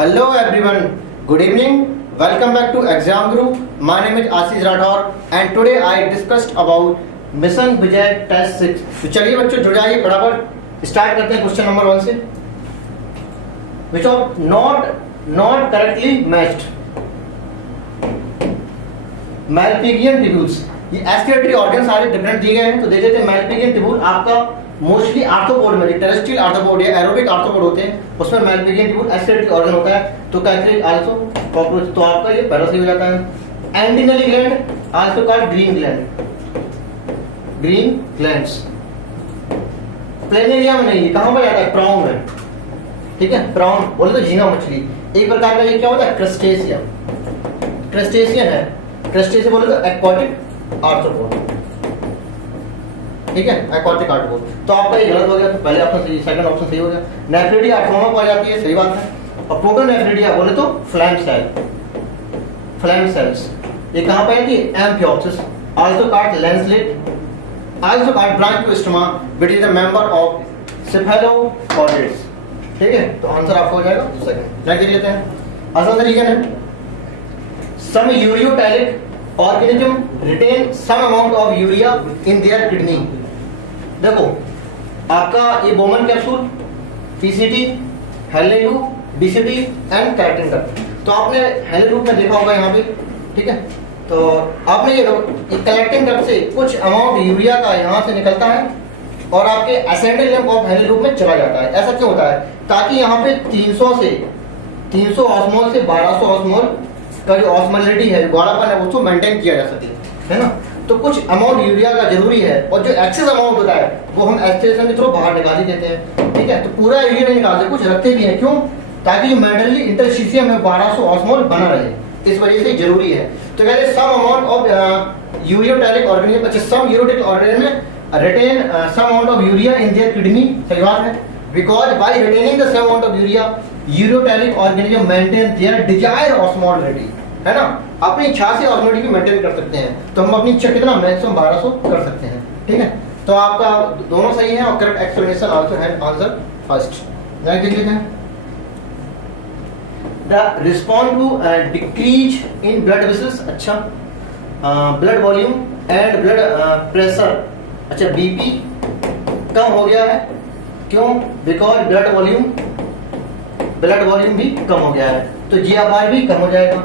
Hello everyone, good evening. Welcome back to Exam Group. My name is Ashish Rathore and today I discussed about Mission Vijay Test 6. तो चलिए बच्चों जुड़ जाइए फटाफट start करते हैं क्वेश्चन नंबर 1 से. Which of not correctly matched? Malpighian tubules. ये एस्पिरेटरी ऑर्गन सारे डिफरेंट दिए गए हैं. तो दे देते हैं मैल्पिगियन ट्यूबुल आपका मोस्टली आर्थ्रोपोड में टेरेस्ट्रियल आर्थ्रोपोड या एरोबिक आर्थ्रोपोड होते हैं, उसमें मैल्पिगियन ट्यूबुल एस्पिरेटरी ऑर्गन होता है. तो कैक्रेज आल्सो कॉकरोच, तो आपका ये पैरा से हो जाता है. Antennal gland also called green gland, green glands. Planaria में नहीं, कहां पर जाता है? प्राउन में. ठीक है, प्राउन बोले तो झींगा मछली एक प्रकार का. ये क्या होता है? क्रस्टेशियन. क्रस्टेशियन है. क्रस्टेशियन बोले तो एक्वाटिक आर्थ्रोपोड. ठीक है, एक्वाटिक आर्थ्रोपोड. तो आपका ये गलत हो गया. तो पहले ऑप्शन सही, सेकंड ऑप्शन सही हो गया. नेफ्रिडिया आर्थ्रोमा पाई जाती है, सही बात है. और प्रोटोनेफ्रिडिया बोले तो फ्लैम सेल, फ्लैम सेल्स. ये कहां पे है? Amphioxus. Also called lancelet, also called branchiostoma, which is a member of cephalochordates. ठीक है, तो आंसर आपको हो जाएगा सेकंड. नेक्स्ट देख लेते हैं. असल रीजन है some ureotelic organism retain some amount of urea in their kidney. देखो आपका ये बोमन कैप्सूल, पीसीटी, हेलेलू, बीसीटी एंड कैरेटिन डक्ट. तो आपने हेलेलू में देखा होगा यहाँ पे. ठीक है, तो आपने ये कलेक्टिंग डक्ट से कुछ अमाउंट यूरिया का यहाँ से निकलता है और आपके असेंडिंग लिम्फ ऑफ हेलेलू में चला जाता है. ऐसा क्यों होता है? ताकि यहाँ पे 300 ऑस्मोल से 1200 ऑस्मोल का जो ऑस्मोलिटी है, गाढ़ापन है, उसको मेंटेन किया जा सके, है ना. तो कुछ अमाउंट यूरिया का जरूरी है और जो एक्सेस अमाउंट होता है वो हम एस्पिरेशन के थ्रू बाहर निकाल ही देते हैं. ठीक है, तो पूरा यूरिया नहीं निकालते, कुछ रखते भी हैं. क्यों? ताकि जो मेंटली इंटरस्टिशियम में 1200 ऑस्मोल बना रहे, इस वजह से जरूरी है. तो कहते some amount of ureotelic organism. अच्छा, some ureotelic organism retain some amount of urea in their kidney. सही बात है. Because by retaining the some amount of urea ureotelic organism maintain their desired osmolality, है ना. अपनी इच्छा से ऑस्मोलिटी को मेंटेन कर सकते हैं. तो हम अपनी इच्छा कितना मैक्सिमम 1200 कर सकते हैं. ठीक है, तो आपका दोनों सही है और करेक्ट एक्सप्लेनेशन आल्सो है आंसर फर्स्ट. नेक्स्ट देख लेते हैं. The respond to decrease in blood vessels. अच्छा, blood volume and blood pressure. अच्छा, बीपी कम हो गया है. क्यों? बिकॉज ब्लड वॉल्यूम भी कम हो गया है, तो जीएफआर भी कम हो जाएगा.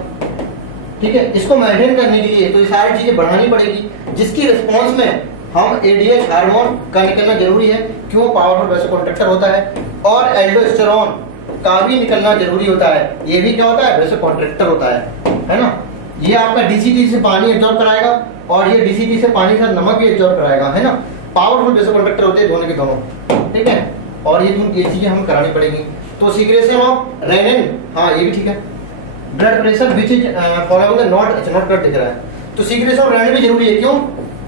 ठीक है, इसको मेंटेन करने के लिए तो ये सारी चीजें बढ़ानी पड़ेगी, जिसकी रिस्पांस में हम एडीएच हार्मोन का निकलना जरूरी है. क्यों? पावरफुल वेसोकॉन्ट्रैक्टर होता है. और एल्डोस्टेरोन का भी निकलना जरूरी होता है. ये भी क्या होता है? वेसोकॉन्ट्रैक्टर होता है ना. ये आपका डीसीटी से पानी एब्जॉर्ब कराएगा और ये डीसीटी से पानी के साथ नमक भी एब्जॉर्ब कराएगा, है ना. पावरफुल वेसोकॉन्ट्रैक्टर होते हैं दोनों के दोनों. ठीक है, और ये चीजें हमें करानी पड़ेगी. तो सीक्रेशन ऑफ रेनिन, हाँ ये भी ठीक है. Blood pressure which is following the not cut दिख रहा है. तो सीक्रेशन ऑफ रेनिन भी जरूरी है. क्यों?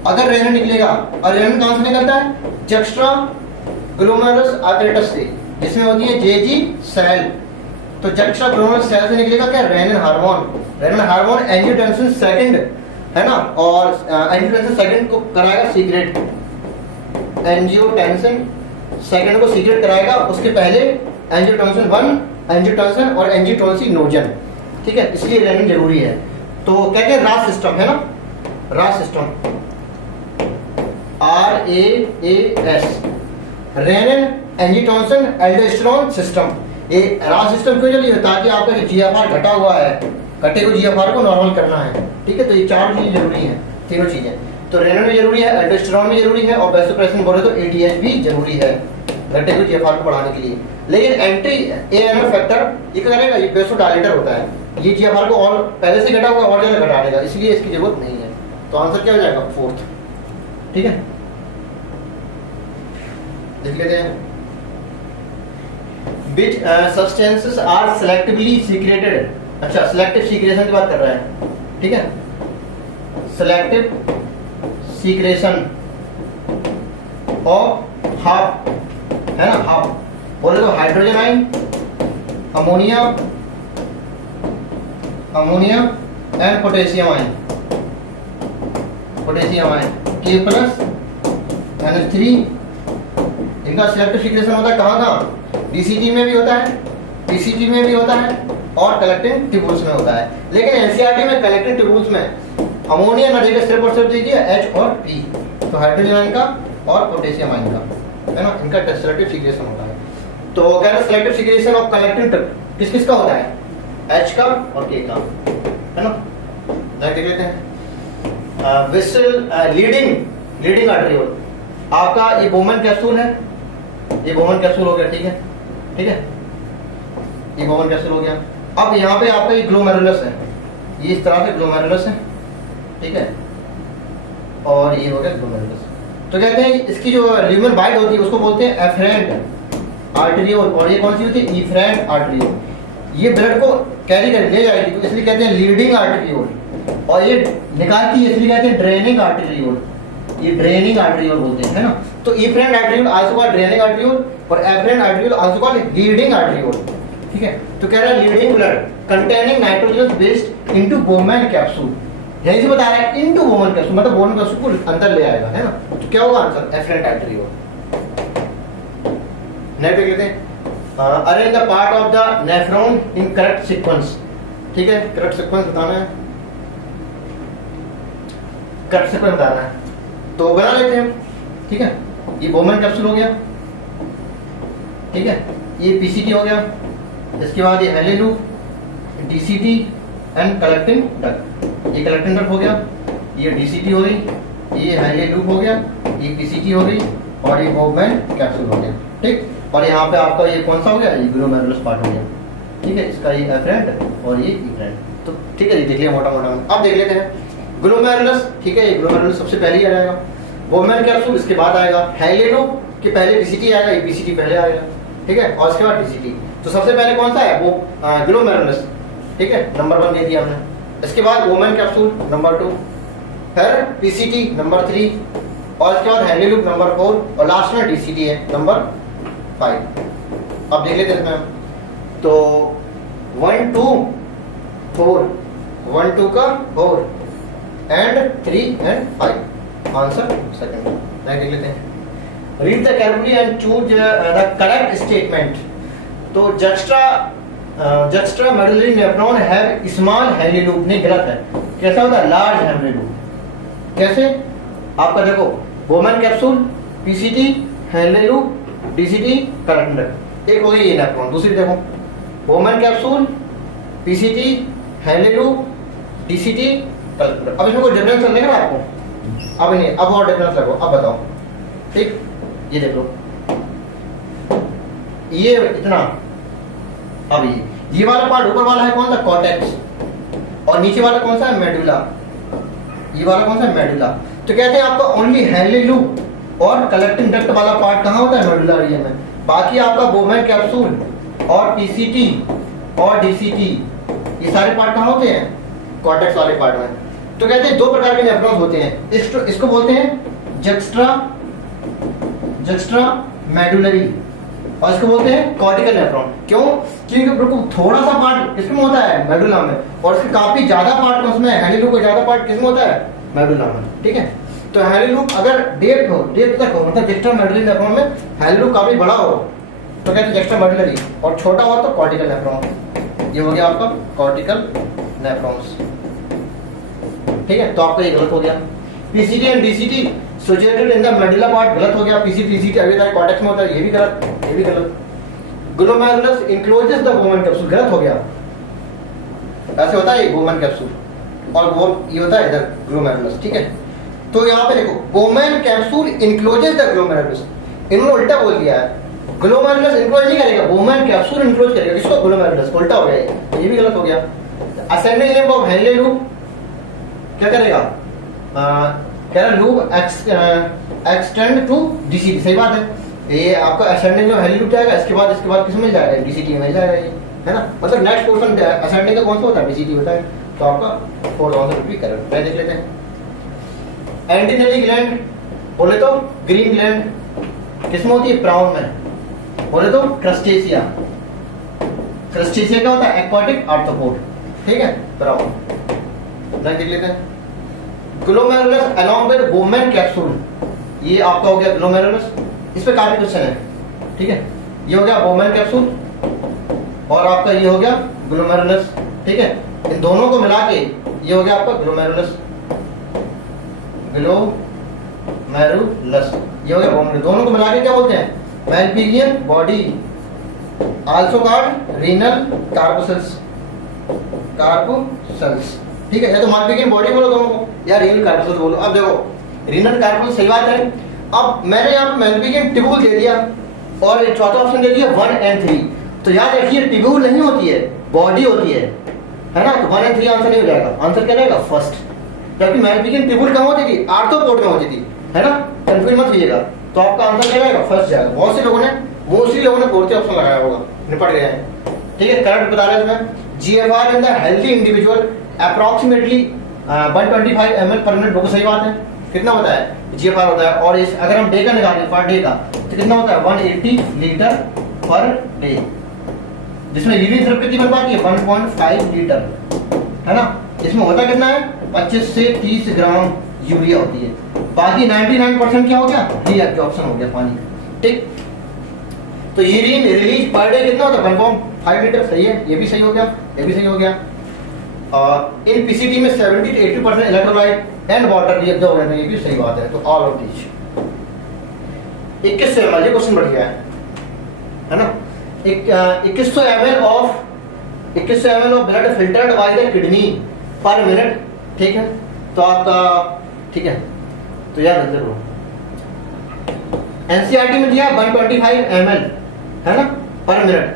अगर रेनिन निकलेगा, और रेनिन कहां से निकलता है? जक्स्ट्रा ग्लोमेरुलस apparatus से, जिसमें होती है जेजी सेल. तो जक्स्ट्रा ग्लोमेरुलस सेल से निकलेगा क्या? Renin hormone. Renin hormone angiotensin second, है ना. और एंजियोटेंसिन सेकंड को कराएगा सीक्रेट. एंजियोटेंसिन सेकंड को सीक्रेट कराएगा. उसके पहले एंजियोटेंसिन 1, एंजियोटेंसिन और एंजियोटेंसिनोजन. ठीक है, इसलिए रेनिन जरूरी है. तो कहते हैं रास सिस्टम, है ना. रास system, RAAS, renin angiotensin aldosterone system. ये रास सिस्टम क्यों जरूरी है? ताकि आपका जो जीएफआर घटा हुआ है, घटे हुए जीएफआर को नॉर्मल करना है. ठीक है, तो ये चार चीजें जरूरी है, तीनों चीजें. तो रेनिन भी जरूरी है, एल्डोस्टेरोन भी जरूरी है और वेसोप्रेसिन बोले तो ATH भी जरूरी है घटे हुए जीएफआर को बढ़ाने के लिए. लेकिन एंटी AMF फैक्टर ये क्या करेगा? ये वेसोडायलेटर होता है. ये जीएफआर को और पहले से घटा हुआ और ज्यादा घटा देगा, इसलिए इसकी जरूरत नहीं है. तो आंसर क्या हो जाएगा? फोर्थ. ठीक है, देख लेते हैं. Which substances are selectively secreted. अच्छा, सिलेक्टिव सीक्रेशन की बात कर रहा है. ठीक है, सिलेक्टिव सीक्रेशन ऑफ हाफ, है ना. हाफ बोले तो hydrogen ion, ammonia and potassium ion. K plus NH3. इनका सिलेक्टिव सीक्रेशन होता है कहाँ? डीसीटी में भी होता है, पीसीटी में भी होता है और कलेक्टिंग ट्यूब्यूल्स में होता है। लेकिन एनसीईआरटी में कलेक्टिंग ट्यूब्यूल्स में अमोनिया ना देकर सिर्फ और सिर्फ दीजिए H और P, तो हाइड्रोजन आयन का और पोटेशियम आयन का, है ना, इनका सेलेक्टिव सीक्रेशन होता है। तो कह रहे सेलेक्टिव सीक्रेशन ऑफ कलेक्टिंग किस किस का होता है, H का और K का, है ना। देख लेते हैं विसल लीडिंग आर्टरियोल, आपका ये बोमन कैप्सूल है, ये बोमन कैप्सूल हो गया, ठीक है, ठीक है, ये बोमन कैप्सूल हो गया। अब यहाँ पे आपका ये ग्लोमेरुलस है, ये इस तरह से ग्लोमेरुलस है, ठीक है, और ये हो गया ग्लोमेरुलस। तो कहते हैं इसकी जो ल्यूमेन वाइड होती है उसको बोलते हैं एफरेंट आर्टरियोल, और ये कौन सी होती है, इफरेंट आर्टरियोल। ये ब्लड को कैरी कर ले जाएगी तो इसलिए कहते हैं लीडिंग आर्टरियोल, और ये निकालती है इसलिए कहते हैं ड्रेनिंग आर्टरियोल, ये ड्रेनिंग आर्टरियोल बोलते हैं, है ना। तो efferent arteriole also called draining arteriole और afferent arteriole also called leading arteriole, ठीक है। तो कह रहा है leading blood containing nitrogen based into Bowman capsule, यही से बता रहा है इनटू बोमन कैप्सूल, मतलब बोमन कैप्सूल को अंदर ले आएगा, है ना। तो क्या होगा आंसर, एफरेंट आर्टरियोल। नेक्स्ट देख लेते हैं, arrange the part of the nephron in correct sequence, ठीक है, करेक्ट सीक्वेंस बताना है, करेक्ट सीक्वेंस बताना है, तो बना लेते हैं, ठीक है। ये बोमन कैप्सूल हो गया, ठीक है, ये पीसीटी हो गया, इसके बाद ये LA loop, DCT and collecting duct, ये कलेक्टिंग डक्ट हो गया, ये डीसीटी हो गई, ये एलए लूप हो गया, ये पीसीटी हो गई और ये बोमन कैप्सूल हो गया, ठीक। और यहाँ पे आपका ये कौन सा हो गया, ये ग्लोमेरुलस पार्ट हो गया, ठीक है, इसका ये एफरेंट और ये इफरेंट, तो ठीक है, ये देख लिया मोटा मोटा। अब देख लेते हैं ग्लोमेरुलस, ठीक है, ये ग्लोमेरुलस सबसे पहले ही आ जाएगा, बोमन कैप्सूल इसके बाद आएगा, हैले लूप के पहले डीसीटी आएगा, ये पीसीटी पहले आएगा, ठीक है, और इसके बाद डीसीटी। तो सबसे पहले कौन सा है, वो ग्लोमेरुलस, ठीक है, नंबर 1 दे दिया हमने, इसके बाद बोमन कैप्सूल नंबर 2, फिर पीसीटी नंबर 3, और इसके बाद हैले लूप नंबर 4 और लास्ट में डीसीटी है नंबर 5। अब देख लेते हैं इसमें, तो 1 2 4, 1 2 का 4 and 3 and 5, answer second. Next देख लेते हैं, read the characteristic and choose the correct statement. तो juxtamedullary nephron have small हैवी लूप, नहीं गलत है, कैसा होता है, लार्ज हैवी लूप। कैसे, आपका देखो Boman capsule, PCT, heavy loop, DCT, collecting, एक हो गई ये नेफ्रॉन। दूसरी देखो Boman capsule, PCT, heavy loop, DCT, collecting. अब इसमें कोई डिफरेंस चल देगा ना आपको, अब नहीं, अब और डिफरेंस लगो, अब बताओ, ठीक। ये देखो, ये इतना, अब ये वाला पार्ट ऊपर वाला है कौन सा, कॉर्टेक्स, और नीचे वाला कौन सा है, मेडुला, ये वाला कौन सा है, मेडुला। तो कहते हैं आपका ओनली हैले लूप और कलेक्टिंग डक्ट वाला पार्ट कहाँ होता है, मेडुला रीजन में, बाकी आपका बोमन कैप्सूल और पीसीटी और डीसीटी ये सारे पार्ट कहाँ होते हैं, कॉर्टेक्स वाले पार्ट में। तो कहते हैं दो प्रकार के नेफ्रॉन्स होते हैं, इसको बोलते हैं जक्स्ट्रा मेडुलरी और इसको बोलते हैं कॉर्टिकल नेफ्रॉन। क्यों, क्योंकि बिल्कुल थोड़ा सा पार्ट किसमें होता है, मेडुला में, और इसके काफी ज्यादा पार्ट उसमें हैली लूप का ज्यादा पार्ट किसमें होता है, मेडुला में, ठीक है। तो हैली लूप अगर डेप्थ तक हो, मतलब जक्स्ट्रा मेडुलरी नेफ्रॉन में हैली लूप काफी बड़ा हो तो कहते हैं जक्स्ट्रा मेडुलरी, और छोटा हो तो कॉर्टिकल नेफ्रॉन। ये हो गया आपका कॉर्टिकल नेफ्रॉन्स, ठीक है। तो आपका ये गलत हो गया, PCT and DCT situated in the medulla part, गलत हो गया, पीसीटी डीसीटी अभी तक कॉर्टेक्स में होता है, ये भी गलत, ये भी गलत। Glomerulus encloses the Bowman capsule, गलत हो गया, ऐसे होता है ये बोमन कैप्सूल और वो ये होता है इधर ग्लोमेरुलस, ठीक है। तो यहाँ पे देखो Bowman capsule encloses the glomerulus, इन्होंने उल्टा बोल दिया है, ग्लोमेरुलस इंक्लोज नहीं करेगा, बोमन कैप्सूल इंक्लोज करेगा, किसको, ग्लोमेरुलस, उल्टा हो गया, ये भी गलत हो गया। असेंडिंग लिंब ऑफ हैले लूप क्या करेगा, कह रहा लूप एक्सटेंड टू डीसीटी, सही बात है, ये आपका असेंडिंग में हैली लूप जाएगा, इसके बाद किस में जाएगा, डीसीटी में जाएगा, ये है ना, मतलब नेक्स्ट पोर्शन असेंडिंग का कौन सा होता है, डीसीटी होता है। तो आपका 4th आंसर भी करेक्ट है। देख लेते हैं, एंटीनेली ग्लैंड बोले तो ग्रीन ग्लैंड किसमें होती है, प्राउन में, बोले तो क्रस्टेशिया, क्रस्टेशिया क्या होता है, एक्वाटिक आर्थ्रोपोड, ठीक है, ब्राउन। देख लेते हैं, glomerulus along with Bowman capsule, ये आपका हो गया ग्लोमेरुलस, इस पे काफी क्वेश्चन है, ठीक है। ये हो गया बोमन कैप्सूल और आपका ये हो गया ग्लोमेरुलस, ठीक है। इन दोनों को मिला के ये हो गया आपका ग्लोमेरुलस, ग्लोमेरुलस, ये हो गया बोन। दोनों को मिला के क्या बोलते हैं? मैलपिजियन बॉडी, आल्सो कॉल्ड रीनल कार्पोसल्स, कार्पोसल्स, ठीक है। या तो मैलपिजियन बॉडी बोलो दोनों को, या रीनल कार्पोसल्स बोलो। अब देखो रीनल कार्पोसल्स सही बात है। अब मैंने यहाँ पे मैलपिजियन ट्यूब्यूल दे दिया और एक चौथा ऑप्शन दे दिया 1 and 3। तो याद रखिए ट्यूब्यूल नहीं होती है, बॉडी होती है ना। तो 1 and 3 आंसर नहीं हो जाएगा, आंसर क्या रहेगा? फर्स्ट। जबकि मैलपिजियन ट्यूब्यूल कहाँ होती थी? आर्थ्रोपोड में होती थी, है ना। कंफ्यूज मत होइएगा। तो आपका आंसर क्या रहेगा? फर्स्ट जाएगा। बहुत से लोगों ने, मोस्टली लोगों ने फोर्थ ऑप्शन लगाया होगा, निपट गए हैं, ठीक है। करंट बता रहे हैं इसमें, GFR in the healthy individual approximately 125 ml पर मिनट। बिल्कुल सही बात है। कितना होता है? GFR होता है। और इस अगर हम डे का निकालें, पर डे का, तो कितना होता है? 180 लीटर पर डे, जिसमें यूरिन सिर्फ कितनी बन पाती है? 1.5 लीटर, है ना। इसमें होता कितना है? 25 से 30 ग्राम यूरिया होती है। बाकी 99% क्या हो गया? रीअब्जॉर्प्शन हो गया पानी, ठीक। तो यूरिन रिलीज पर डे कितना होता है? 1.5 लीटर, सही है। ये भी सही हो गया, ये भी सही हो गया। इन पीसीटी में 70 to 80% electrolyte and water reabsorb हो जाते हैं, ये भी सही बात है। तो ऑल ऑफ दीज। 2100 ml, ये क्वेश्चन बढ़िया है ना। 2100 ml of blood filtered by the kidney पर मिनट, ठीक है। तो आपका, ठीक है, तो याद रख जरूर। एनसीईआरटी में दिया 125 ml, है ना, पर मिनट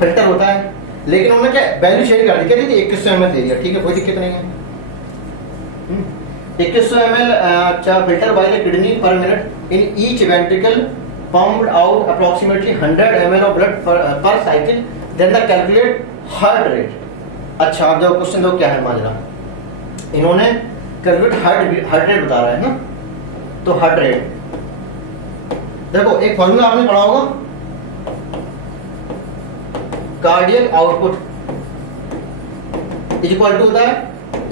फिल्टर होता है। लेकिन उन्होंने क्या वैल्यू शेयर कर दी, क्या दी थी? 2100 ml दे दिया, ठीक है, कोई दिक्कत नहीं है। 2100 ml filter by the kidney पर minute in each ventricle pumped out approximately 100 ml of blood per cycle, then the calculate heart rate। अच्छा, अब देखो क्वेश्चन देखो क्या है माजरा। इन्होंने कैलकुलेट हार्ट रेट बता रहा है ना। तो हार्ट रेट देखो, एक फॉर्मूला आपने पढ़ा होगा, cardiac output is equal to होता है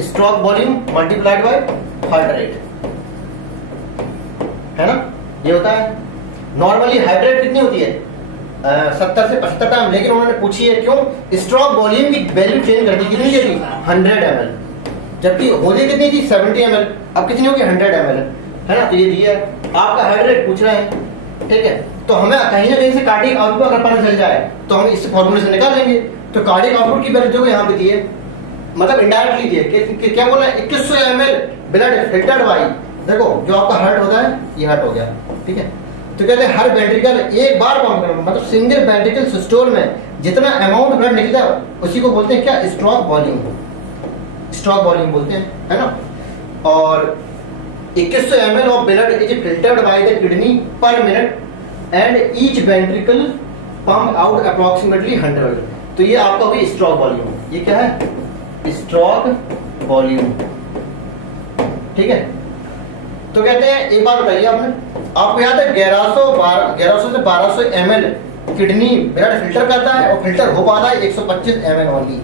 stroke volume multiplied by heart rate, है ना। ये होता है नॉर्मली। हार्ट रेट कितनी होती है? 70 से 75 टाइम। लेकिन उन्होंने पूछी है क्यों? स्ट्रोक वॉल्यूम की वैल्यू चेंज कर दी। कितनी की थी? 100 ml, जबकि होली कितनी थी? 70 ml। अब कितनी होगी? 100 ml, है ना। तो ये दिया है, आपका हार्ट रेट पूछ रहे हैं, ठीक है। तो हमें कहीं ना कहीं से कार्डियक आउटपुट अगर पता चल जाए तो हम इस फॉर्मूले से निकाल लेंगे। तो कार्डियक आउटपुट की वैल्यू जो यहाँ पे दी है, मतलब इनडायरेक्टली दी है। क्या बोला है? 2100 ml ब्लड फिल्टर्ड बाय, देखो जो आपका हार्ट होता है, ये हार्ट हो गया, ठीक है। तो कहते हैं हर वेंट्रिकल एक बार पंप करना, मतलब सिंगल वेंट्रिकल सिस्टोल में जितना अमाउंट ब्लड निकलता है उसी को बोलते हैं क्या? स्ट्रोक वॉल्यूम, स्ट्रोक वॉल्यूम बोलते हैं, है ना। और 2100 ml of blood is filtered by the kidney पर minute and each ventricle pump out approximately 100। तो ये आपका हुई स्ट्रोक वॉल्यूम। ये क्या है? स्ट्रोक वॉल्यूम, ठीक है। तो कहते हैं, एक बार बताइए आपको याद है 1100 से 1200 ml किडनी ब्लड फिल्टर करता है और फिल्टर हो पाता है 125 ml ओनली,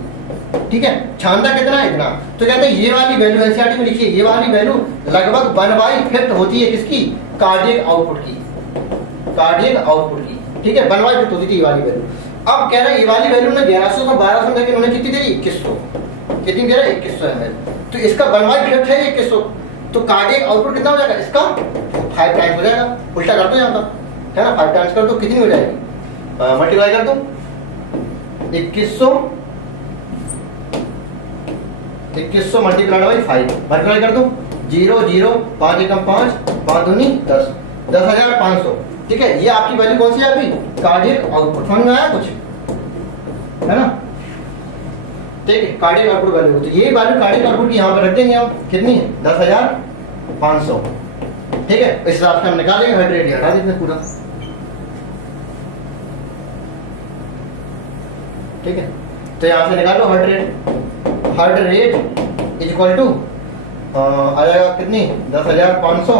ठीक है। छानता कितना? इतना। तो कहते हैं ये वाली वैल्यू एनसीईआरटी में लिखिए, ये वाली वैल्यू लगभग 1/5 होती है किसकी? कार्डियक आउटपुट की, कार्डियक आउटपुट की, ठीक है। 1/5 होती थी ये वाली वैल्यू। अब कह रहे हैं ये वाली वैल्यू ने 1100 से 1200 तक इन्होंने कितनी दे दी? 2100। कितनी दे रहे हैं? 2100 ml। तो इसका 1/5 है 2100। तो कार्डियक आउटपुट कितना हो जाएगा इसका? 5 टाइम्स हो जाएगा। उल्टा कर दो यहाँ पर, है ना। 5 टाइम्स कर दो, कितनी हो जाएगी? मल्टीप्लाई कर दो 2100 मल्टीप्लाइड बाई 5, मल्टीप्लाई कर दो 0 0 5 एकम 5 5 दूनी 10, 10,500, ठीक है। ये आपकी वैल्यू कौन सी है? आपकी कार्डियक आउटपुट। समझ में आया कुछ, है ना, ठीक है। कार्डियक आउटपुट वैल्यू, तो ये वैल्यू कार्डियक आउटपुट की यहाँ पर रख देंगे हम। कितनी है? 10,500, ठीक है। इस हिसाब से हम निकालेंगे। हार्ट रेट हटा देते पूरा, ठीक है। तो यहाँ से निकालो heart rate. Heart rate is equal to आ जाएगा कितनी? 10,500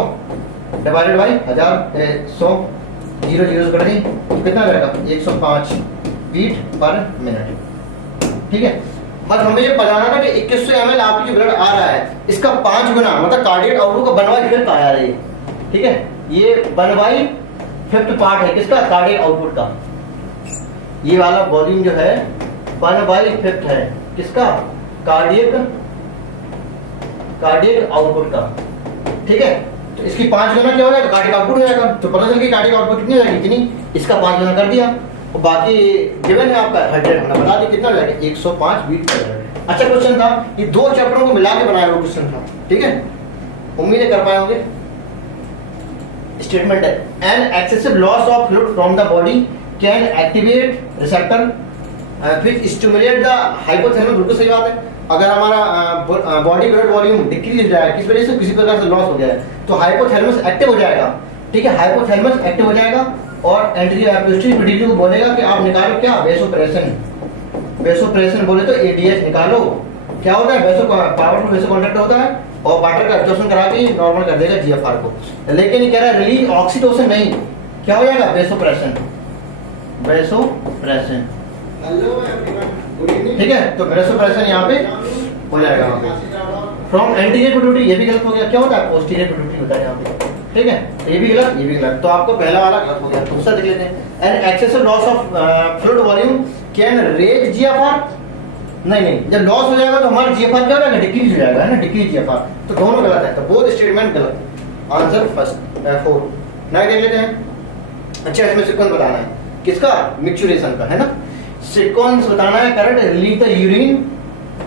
डिवाइडेड बाई 100, 0 0 से कट गई तो कितना रहेगा? 105 बीट पर मिनट, ठीक है। बस हमें ये बताना था कि 2100 ml आपकी जो ब्लड आ रहा है इसका 5 गुना, मतलब कार्डियक आउटपुट का 1/5 आया है ये, ठीक है। ये 1/5 पार्ट है किसका? कार्डियक आउटपुट का। ये वाला वॉल्यूम जो है वन बाई इफेक्ट है किसका, कार्डियक आउटपुट का, ठीक है। तो इसकी 5 गुना क्या हो जाएगा, कार्डियक आउटपुट हो जाएगा। तो पता चल गया कार्डियक आउटपुट कितनी हो जाएगी, इतनी, इसका 5 गुना कर दिया, और बाकी गिवन है आपका हार्ट रेट हमने बता दिया कितना हो जाएगा, 105 बीट पर मिनट। अच्छा क्वेश्चन था, ये 2 चैप्टरों को मिला के बनाया हुआ क्वेश्चन था, ठीक है, उम्मीद है कर पाए होंगे। स्टेटमेंट है, N excessive loss of fluid from the body can activate receptor which stimulate the hypothalamus. बिल्कुल सही बात है। अगर हमारा बॉडी फ्लूइड वॉल्यूम डिक्रीज हो जाए किस वजह से, किसी प्रकार से लॉस हो जाए, तो हाइपोथैलेमस एक्टिव हो जाएगा, ठीक है, हाइपोथैलेमस एक्टिव हो जाएगा और एंटीरियर को बोलेगा कि आप निकालो क्या, वेसोप्रेशन। वेसोप्रेशन बोले तो एडीएच निकालो। क्या होता है, वेसो पावरफुल वेसो कॉन्ट्रैक्टर होता है और वाटर का एब्जॉर्प्शन करा के नॉर्मल कर देगा जीएफआर को। लेकिन ये कह रहा है रिलीज ऑक्सीटोसिन नहीं, क्या हो जाएगा, वेसोप्रेशन। वेसोप्रेशन, ठीक है, तो वेसोप्रेशन यहाँ पे हो जाएगा। फ्रॉम एंटीरियर पिट्यूटरी, ये भी गलत हो गया। क्या होता है, पोस्टीरियर पिट्यूटरी होता है यहाँ पे, ठीक है, तो ये भी गलत, ये भी गलत। तो आपको पहला वाला गलत हो गया। दूसरा देख लेते हैं, an excessive loss of fluid volume can raise GFR. नहीं, जब लॉस हो जाएगा तो हमारा जीएफआर क्या हो जाएगा, डिक्रीज हो जाएगा, है ना, डिक्रीज जीएफआर। तो दोनों गलत है, तो बोथ स्टेटमेंट गलत। Answer first 4। नहीं देख लेते हैं। अच्छा, इसमें सीक्वेंस बताना है किसका, मिक्चुरेशन का, है ना। सीक्वेंस बताना है, correct, relieve the urine,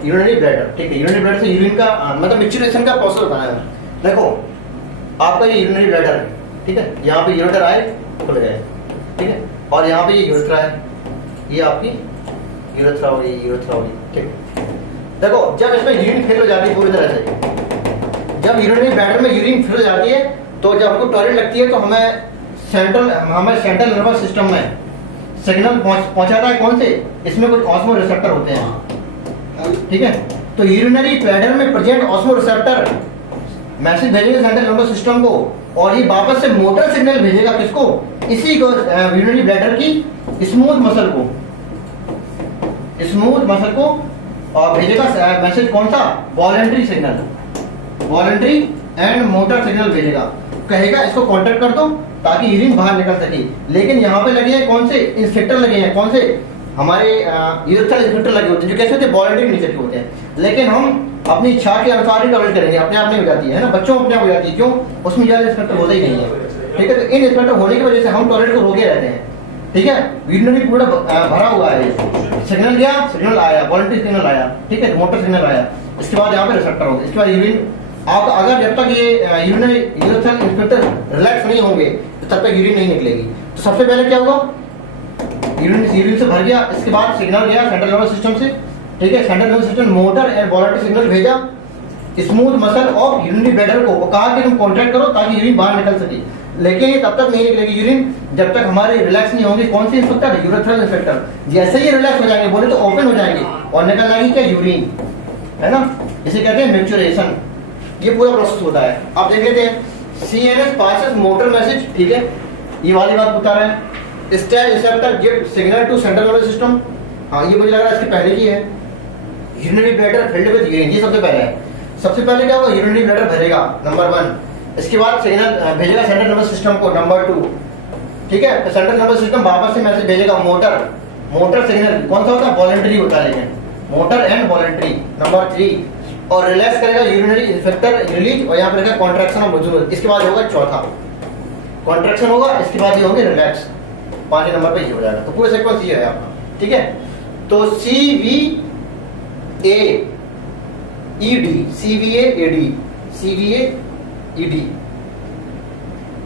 urinary bladder, ठीक है, यूरिनरी ब्लैडर से यूरिन का मतलब मिक्चुरेशन का प्रोसेस बताना है। देखो आपका ये यूरिनरी ब्लैडर है, ठीक है, यहाँ पे यूरेटर आए खुल गए, ठीक है, और यहाँ पे ये यूरेथ्रा है, ये आपकी यूरेथ्रा हो गई, यूरेथ्रा हो गई, ठीक। देखो जब इसमें यूरिन फिल हो जाती है पूरी तरह से, जब यूरिनरी ब्लैडर में यूरिन फिल हो जाती है, तो जब हमको टॉयलेट लगती है तो हमें सेंट्रल नर्वस सिस्टम में सिग्नल पहुंचाता है, कौन से, इसमें कुछ ऑस्मो रिसेप्टर होते हैं, ठीक है। तो यूरिनरी ब्लैडर में प्रेजेंट ऑस्मो रिसेप्टर मैसेज भेजेगा सेंट्रल नर्वस सिस्टम को, और ये वापस से मोटर सिग्नल भेजेगा किसको, इसी को, यूरिनरी ब्लैडर की स्मूथ मसल को, स्मूथ मसल को, और भेजेगा मैसेज कौन सा, voluntary signal, voluntary and motor signal भेजेगा, कहेगा इसको कॉन्ट्रैक्ट कर दो ताकि यूरिन बाहर निकल सके। लेकिन यहाँ पे लगे हैं कौन से, इंस्पेक्टर लगे हैं, कौन से, हमारे यूरेथ्रल इंस्पेक्टर लगे होते हैं, जो कैसे होते हैं, वॉलंटरी नेचर के होते हैं। लेकिन हम अपनी इच्छा के अनुसार ही टॉयलेट करेंगे, अपने आप नहीं हो जाती है ना, बच्चों अपने आप हो जाती है, क्यों, उसमें ज्यादा इंस्पेक्टर होता ही नहीं है, ठीक है। तो इन इंस्पेक्टर होने की वजह से हम टॉयलेट को रोके रहते हैं, ठीक है। यूरिनरी पूरा भरा हुआ है, सिग्नल गया, सिग्नल आया, वॉलंटरी सिग्नल आया, ठीक है, मोटर सिग्नल आया, इसके बाद यहाँ पे रिसेप्टर होगा, इसके बाद यूरिन। आप अगर जब तक ये यूरेथ्रल इंस्पेक्टर रिलैक्स नहीं होंगे तो तब तक यूरिन नहीं निकलेगी। तो सबसे पहले क्या होगा, यूरिन से भर गया, इसके बाद सिग्नल गया सेंट्रल नर्वस सिस्टम से, ठीक है, central nervous system motor and voluntary signal भेजा smooth muscle of urinary bladder को, कहा कि तुम कॉन्ट्रैक्ट करो ताकि यूरिन बाहर निकल सके। लेकिन ये तब तक नहीं निकलेगी यूरिन जब तक हमारे रिलैक्स नहीं होंगे, कौन सी इंस्पेक्टर, यूरेथ्रल इंस्पेक्टर। जैसे ही रिलैक्स हो जाएंगे बोले तो ओपन हो जाएंगे और निकल जाएगी क्या, यूरिन, है ना, इसे कहते हैं मैच्योरेशन। ये पूरा प्रोसेस होता है। आप देख लेते हैं, CNS passes मोटर मैसेज, ठीक है, ये वाली बात बता रहे हैं। Stage receptor give signal to central nervous system, हाँ ये मुझे लग रहा है इसके पहले की है। Urinary bladder filled with urine, ये सबसे पहले है। सबसे पहले क्या होगा, यूरिनरी ब्लैडर भरेगा, नंबर 1। इसके बाद सिग्नल भेजेगा सेंट्रल नर्वस सिस्टम को, नंबर 2, ठीक है। तो सेंट्रल नर्वस सिस्टम वापस से मैसेज भेजेगा मोटर सिग्नल, कौन सा होता है, वॉलंटरी होता है, लेकिन मोटर एंड वॉलंटरी, नंबर 3। और रिलैक्स करेगा यूरिनरी इंस्पेक्टर रिलीज, और यहाँ पर रहेगा कॉन्ट्रैक्शन ऑफ मजूर। इसके बाद होगा चौथा, कॉन्ट्रैक्शन होगा, इसके बाद ये होंगे रिलैक्स, 5 नंबर पे ये हो जाएगा। तो पूरे सीक्वेंस ये है आपका, ठीक है। तो CVAED, CVAED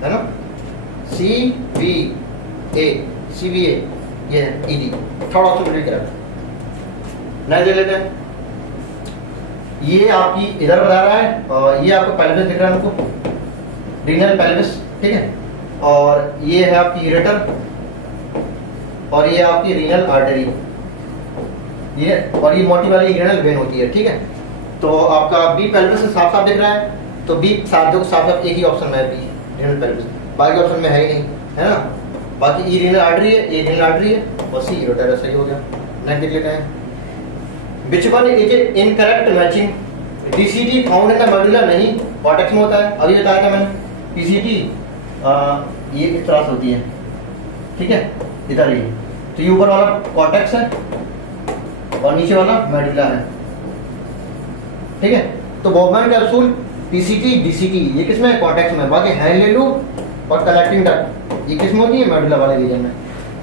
है ना, CVA ये है ED, थर्ड ऑप्शन लिख रहा है, नहीं दे लेते हैं। ये आपकी इधर बता रहा है, और ये आपको पेल्विस दिख रहा है हमको, रीनल पेल्विस, ठीक है, और ये है आपकी यूरेटर, और ये आपकी रीनल आर्टरी, ये, और ये मोटी वाली रीनल वेन होती है, ठीक है। तो आपका बी पेल्विस साफ साफ दिख रहा है, तो बी साफ साफ एक ही ऑप्शन में है, बी रीनल पेल्विस, बाकी ऑप्शन में है ही नहीं, है ना। बाकी ई रीनल आर्टरी है, ए रीनल आर्टरी है, और सी यूरेटर, सही हो गया। नेक्स्ट देख लेते हैं, Which one is incorrect matching? DCT found in the medulla नहीं, कॉर्टेक्स में होता है, अभी बताया था मैंने। PCT ये इस तरह से होती है, ठीक है, इधर ही। तो ये ऊपर वाला कॉर्टेक्स है, और नीचे वाला मेडुला है, ठीक है। तो बोबमैन कैप्सूल पीसीटी डीसीटी ये किसमें है, कॉर्टेक्स में। बाकी हैंड लूप और कलेक्टिंग डक्ट ये किसमें होती है, मेडुला वाले रीजन में।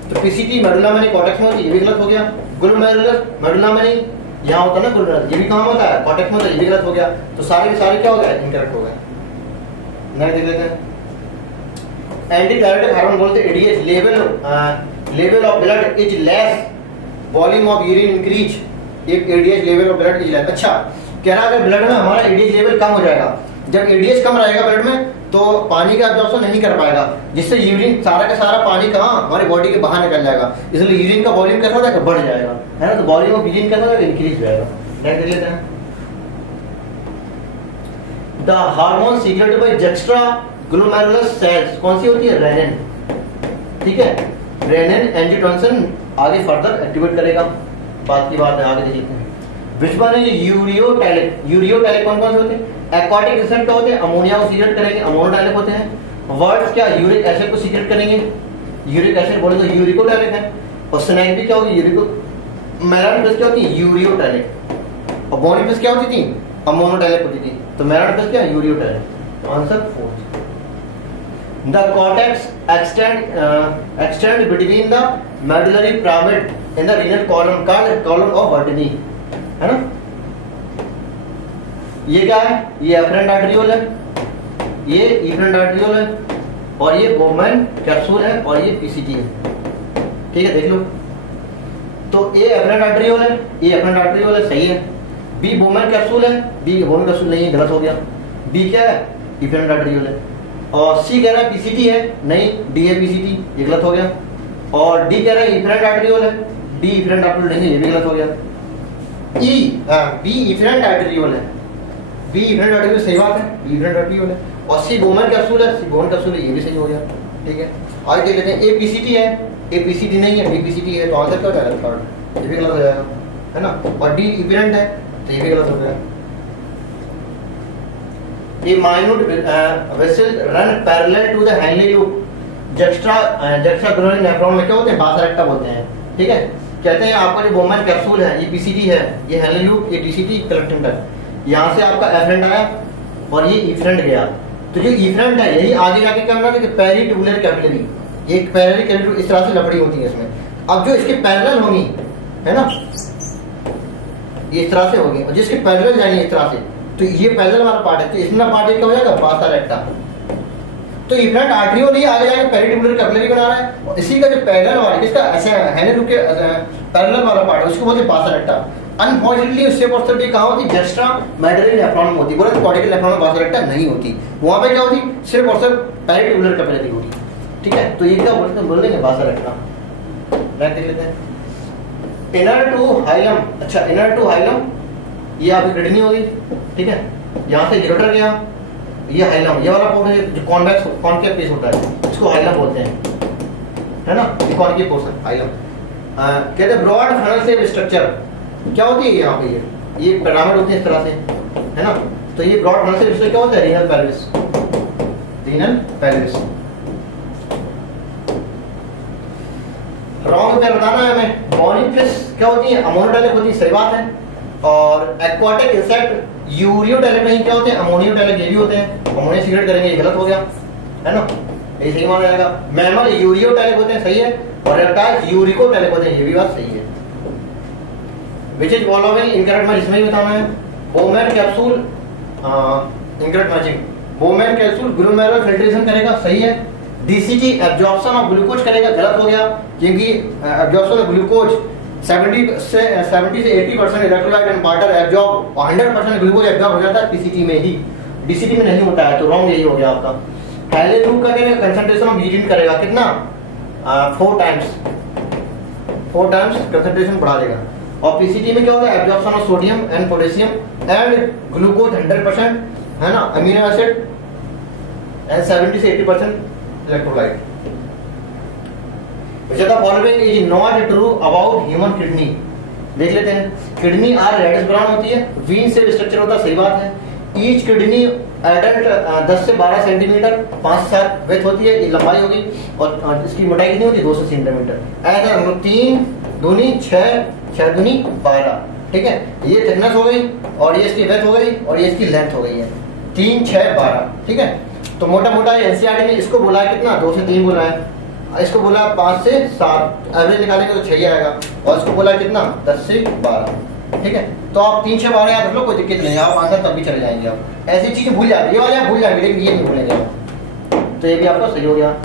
तो पीसीटी मेडुला में नहीं, कॉर्टेक्स में होती है, ये भी गलत हो गया। ग्लोमेरुलर मेडुला में नहीं, यहाँ होता है ना ग्लोमेरुलर, ये भी कहाँ होता है, कॉर्टेक्स में होता है, ये भी गलत हो गया। तो सारे के सारे क्या हो गए, इनकरेक्ट हो गए। नेक्स्ट देख लेते हैं, एंटी डायरेटिक हार्मोन बोलते हैं ADH, level of blood is less, volume of urine increase, एक ADH level of blood is less. अच्छा कह रहा है अगर ब्लड में हमारा एडीएच लेवल कम हो जाएगा, जब एडीएच कम रहेगा ब्लड में तो पानी का एब्जॉर्प्शन नहीं कर पाएगा, जिससे यूरिन सारा का सारा पानी कहाँ हमारी बॉडी के बाहर निकल जाएगा, इसलिए यूरिन का वॉल्यूम कैसा हो जाएगा, बढ़ जाएगा, है ना। तो वॉल्यूम ऑफ यूरिन कैसा हो जाएगा, इंक्रीज हो जाएगा। नेक्स्ट देख लेते हैं, the hormone secreted by juxtaglomerular cells कौन सी होती है, रेनिन, ठीक है। रेनिन एंजियोटेंसिन आगे फर्दर एक्टिवेट करेगा, बात की बात है, आगे देखते हैं। विच वन है यूरियोटैलिक, यूरियोटैलिक कौन कौन से होते हैं, एक्वाटिक एसिड क्या होते हैं, अमोनिया को सीक्रेट करेंगे, अमोनोटैलिक होते हैं। वर्ड्स क्या, यूरिक एसिड को सीक्रेट करेंगे, यूरिक एसिड बोले तो यूरिकोटैलिक है। और स्नैक क्या होगी, यूरिको। मेलानिफेस क्या होती है, यूरियोटैलिक। और बोनिफेस क्या होती थी, अमोनोटैलिक होती थी। तो मेलानिफेस क्या, ureotelic. Answer 4। The cortex extend between the medullary pyramid in the renal column called column of Vertini, है ना। ये क्या है, ये एफरेंट आर्टरियोल है, ये इफरेंट आर्टरियोल है, और ये बोबमैन कैप्सूल है, और ये पीसीटी है, ठीक है। देख लो, तो ए एफरेंट आर्टरियोल है, ये एफरेंट आर्टरियोल है, सही है। बी बोबमैन कैप्सूल है, बी बोबमैन कैप्सूल नहीं है, गलत हो गया। बी क्या है, इफरेंट आर्टरियोल है। और सी कह रहा है पीसीटी है, नहीं, डी है पीसीटी, ये गलत हो गया। और डी कह रहा है इफरेंट आर्टरियोल है, डी इफरेंट आर्टरियोल नहीं है, ये भी गलत हो गया। बी इफरेंट आर्टरियोल है, बी इफरेंट आर्टरियोल सही बात है, बी इफरेंट आर्टरियोल है। और सी बोबमैन कैप्सूल है, सी बोबमैन कैप्सूल है, ये भी सही हो गया, ठीक है। आगे देख लेते हैं, ए पीसीटी है, ए पीसीटी नहीं है, बी पीसीटी है, तो आंसर क्या हो जाएगा, थर्ड, ये भी गलत हो जाएगा, है ना। और डी इफरेंट है, तो ये भी गलत हो गया। A minute vessel run parallel to the Henle loop. juxtaglottic nephron में क्या होते हैं, बासा रेक्टा बोलते हैं, ठीक है। कहते हैं आपका जो बोबमैन कैप्सूल है, ये पीसीटी है, ये हेनले लूप, ये डीसीटी कलेक्टिंग डक्ट। यहाँ से आपका एफरेंट आया और ये इफरेंट गया। तो जो इफरेंट है यही आगे जाके क्या होना है, पेरिट्यूबुलर कैपिलरी, ये पेरिटरी कैपिलरी इस तरह से लपड़ी होती है इसमें। अब जो इसके पैरेलल होगी, है ना, ये इस तरह से होगी, और जिसके पैरेलल जाएंगे इस तरह से, तो ये पैरेलल वाला पार्ट है, तो इसमें पार्ट क्या हो जाएगा, बासा रेक्टा। तो इफरेंट आर्टरियोल ये आगे जाके पेरिट्यूबुलर कैपिलरी बना रहा है, और इसी का जो पैरेलल वाला, इसका ऐसे हेनले लूप के पैरेलल वाला पार्ट है, उसको बोलते हैं बासा रेक्टा। अनफॉर्चुनेटली उससे पॉसिबिलिटी कहाँ होती, जस्ट्रा मेडुलरी नेफ्रॉन में होती, बोले तो कॉर्टिकल नेफ्रॉन में बासा रेक्टा नहीं होती, वहाँ पे क्या होती, सिर्फ और सिर्फ पेरिट्यूबुलर कैपिलरी होती, ठीक है। तो ये क्या बोलते हैं, बोल देंगे बासा रेक्टा। नेक्स्ट देख लेते हैं, इनर टू हाइलम। अच्छा, इनर टू हाइलम ये आपकी किडनी होगी, ठीक है। यहाँ से यूरेटर गया, ये हाइलम, ये वाला पोर्शन जो कॉन्वेक्स कॉनकेव पीस होता है, इसको हाइलम बोलते हैं, है ना, ये कॉनकेव पोर्शन हाइलम। कहते हैं ब्रॉड फनल शेप स्ट्रक्चर क्या होती है, यहाँ पे ये पिरामिड होती है इस तरह से, है ना। तो ये ब्रॉड फनल शेप स्ट्रक्चर क्या होता है, renal pelvis, renal pelvis. Wrong पे बताना है हमें, बॉनिफिस क्या होती है, अमोनोटैलिक होती है, सही बात है। और एक्वाटिक इंसेक्ट यूरियोटैलिक नहीं, क्या होते हैं, अमोनियोटैलिक, ये भी होते हैं, अमोनिया सीक्रेट करेंगे, ये गलत हो गया, है ना, ये सही माना जाएगा। मैमल यूरियोटैलिक होते हैं, सही है। और रेप्टाइल्स यूरिकोटैलिक होते हैं, ये भी बात सही है। विच इज फॉलोइंग इनकरेक्ट, मैं इसमें ही बताना है। Bowman capsule incorrect matching, Bowman capsule glomerular filtration करेगा, सही है। डीसीटी एब्जॉर्प्शन ऑफ ग्लूकोज करेगा, गलत हो गया, क्योंकि एब्जॉर्प्शन ऑफ ग्लूकोज 70 से 80% इलेक्ट्रोलाइट एंड वाटर एब्जॉर्ब, और 100% ग्लूकोज एब्जॉर्ब हो जाता है पीसीटी में ही, डीसीटी में नहीं होता है, तो रॉन्ग यही हो गया आपका। हेनले लूप का कंसंट्रेशन ऑफ यूरिन करेगा कितना, 4 टाइम्स कंसंट्रेशन बढ़ा देगा। और पीसीटी में क्या होता है, absorption of sodium and potassium and glucose 100%, है ना, अमीनो एसिड एंड 70 से 80% electrolyte. Which of the following is not true about human kidney? देख लेते हैं, किडनी आर रेडिस ब्राउन होती है, वीन से स्ट्रक्चर होता है, सही बात है। ईच किडनी एडल्ट 10 से 12 सेंटीमीटर 5 से 7 विड्थ होती है, ये लंबाई होगी, और इसकी मोटाई कितनी होती है, 2 से 3 सेंटीमीटर। ऐसा 3 दूनी 6 6 दूनी 12, ठीक है। ये थिकनेस हो गई और ये इसकी विड्थ हो गई और ये इसकी लेंथ हो गई है 3, 6, 12, ठीक है। तो मोटा मोटा एनसीईआरटी ने इसको बोला है कितना, 2 से 3 बोला है, इसको बोला 5 से 7, एवरेज निकालेंगे तो 6 ही आएगा, और इसको बोला कितना 10 से 12, ठीक है। तो आप 3, 6, 12 याद रख लो, कोई दिक्कत नहीं है, आप आंसर तब भी चले जाएंगे। आप ऐसी चीजें भूल जाते, ये वाले आप भूल जाएंगे लेकिन ये नहीं भूलेंगे आप। तो ये भी आपका सही हो गया।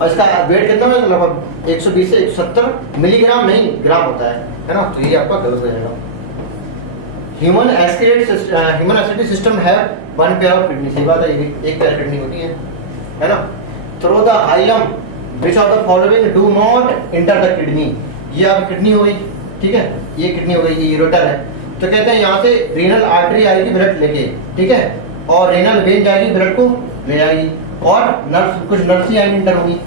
और इसका वेट कितना है, लगभग 120 से 170 मिलीग्राम नहीं ग्राम होता है ना, तो ये आपका गलत हो जाएगा। ह्यूमन एसिडिटी सिस्टम है 1 पेयर ऑफ किडनी, सही बात है, ये भी 1 पेयर किडनी होती है ना। Through the hilum which of the following do not enter the kidney, ये आपकी किडनी हो गई, ठीक है, ये किडनी हो गई, ये यूरेटर है। तो कहते हैं यहाँ से रीनल आर्टरी आएगी ब्लड लेके, ठीक है, और रीनल वेन जाएगी ब्लड को ले जाएगी, और नर्व, कुछ नर्व ही आएंगी इंटर होगी,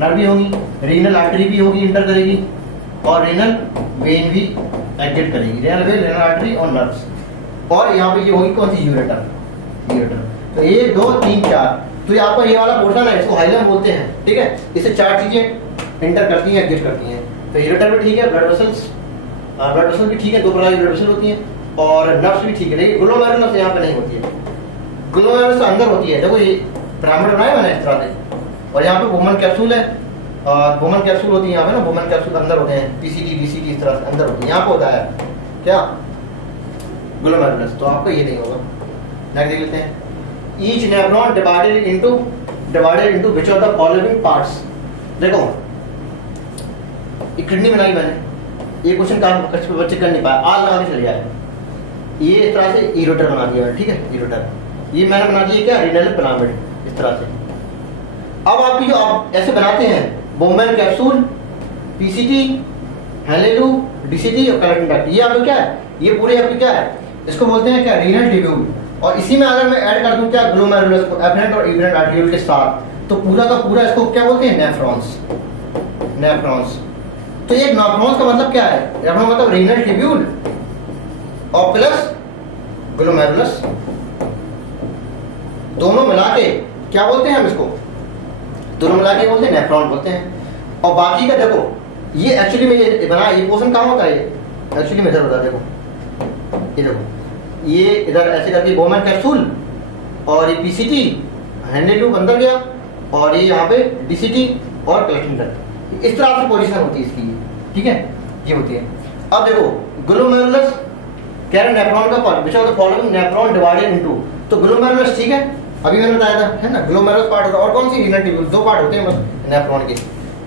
नर्व भी होगी, रीनल आर्टरी भी होगी इंटर करेगी, और रीनल वेन भी एग्जिट करेगी, रीनल वेन, रीनल आर्टरी और नर्व्स, और यहाँ पे ये होगी कौन सी, यूरेटर। तो 1, 2, 3, 4, तो ये आपका ये वाला पोर्शन है, इसको हाइलम बोलते हैं, ठीक है। इसे 4 चीजें इंटर करती हैं, एग्जिट करती हैं। तो यूरेटर भी ठीक है, ब्लड वेसल्स भी ठीक है, 2 प्रकार की ब्लड वेसल होती हैं, और नर्व्स भी ठीक है, लेकिन ग्लोमेरुलस यहाँ पे नहीं होती है। ग्लोमेरुलस अंदर होती है, देखो ये पिरामिड बनाया मैंने इस तरह से, और यहाँ पे वुमन कैप्सूल है, और वुमन कैप्सूल होती है यहाँ पे ना, वुमन कैप्सूल अंदर होते हैं, पीसीटी बीसीटी इस तरह से अंदर होती है, यहाँ पे होता है क्या, ग्लोमेरुलस। तो आपको ये नहीं होगा। नेक्स्ट देख लेते हैं, each nephron divided into which of the following parts. देखो ये किडनी बनाई मैंने, ये क्वेश्चन का बच्चे कर नहीं पाया, आल लगा के चले जाए। ये इस तरह से यूरेटर बना दिया है, ठीक है, यूरेटर, ये मैंने बना दिया क्या, रीनल पिरामिड, इस तरह से। अब आपकी जो आप ऐसे बनाते हैं, बोम्बेन कैप्सूल, पीसीटी, हेलेलू, डीसीटी और कलेक्टिंग डक्ट, ये आपको क्या है, ये पूरे आपके क्या है, इसको बोलते हैं क्या, रीनल ट्यूब्यूल। और इसी में अगर मैं ऐड कर दूं क्या, ग्लोमेरुलस को एफरेंट और इफरेंट आर्टियोल के साथ, तो पूरा का पूरा इसको क्या बोलते हैं, नेफ्रॉन्स। तो ये नेफ्रॉन्स का मतलब क्या है, नेफ्रॉन मतलब रीनल ट्यूब्यूल और प्लस ग्लोमेरुलस, दोनों मिला के क्या बोलते हैं हम इसको, दोनों मिला के बोलते हैं नेफ्रॉन बोलते हैं। और बाकी का देखो, ये एक्चुअली में ये बना, ये पोर्शन कहाँ होता है, ये एक्चुअली में इधर होता है, देखो ये देखो, ये इधर ऐसे करके बोमेन कैप्सूल, और ये पीसीटी, हैंडल ट्यूब अंदर गया, और ये यहाँ पे डीसीटी और कलेक्टिंग डक्ट, इस तरह से पोजीशन होती है इसकी, ठीक है, ये होती है। अब देखो ग्लोमेरुलस कह रहे नेफ्रॉन का part, which of the following nephron divided into, तो ग्लोमेरुलस ठीक है, अभी मैंने बताया था, है ना, ग्लोमेरुलस पार्ट होता है, और कौन सी, रीनल ट्यूब्यूल, 2 पार्ट होते हैं बस नेफ्रॉन के।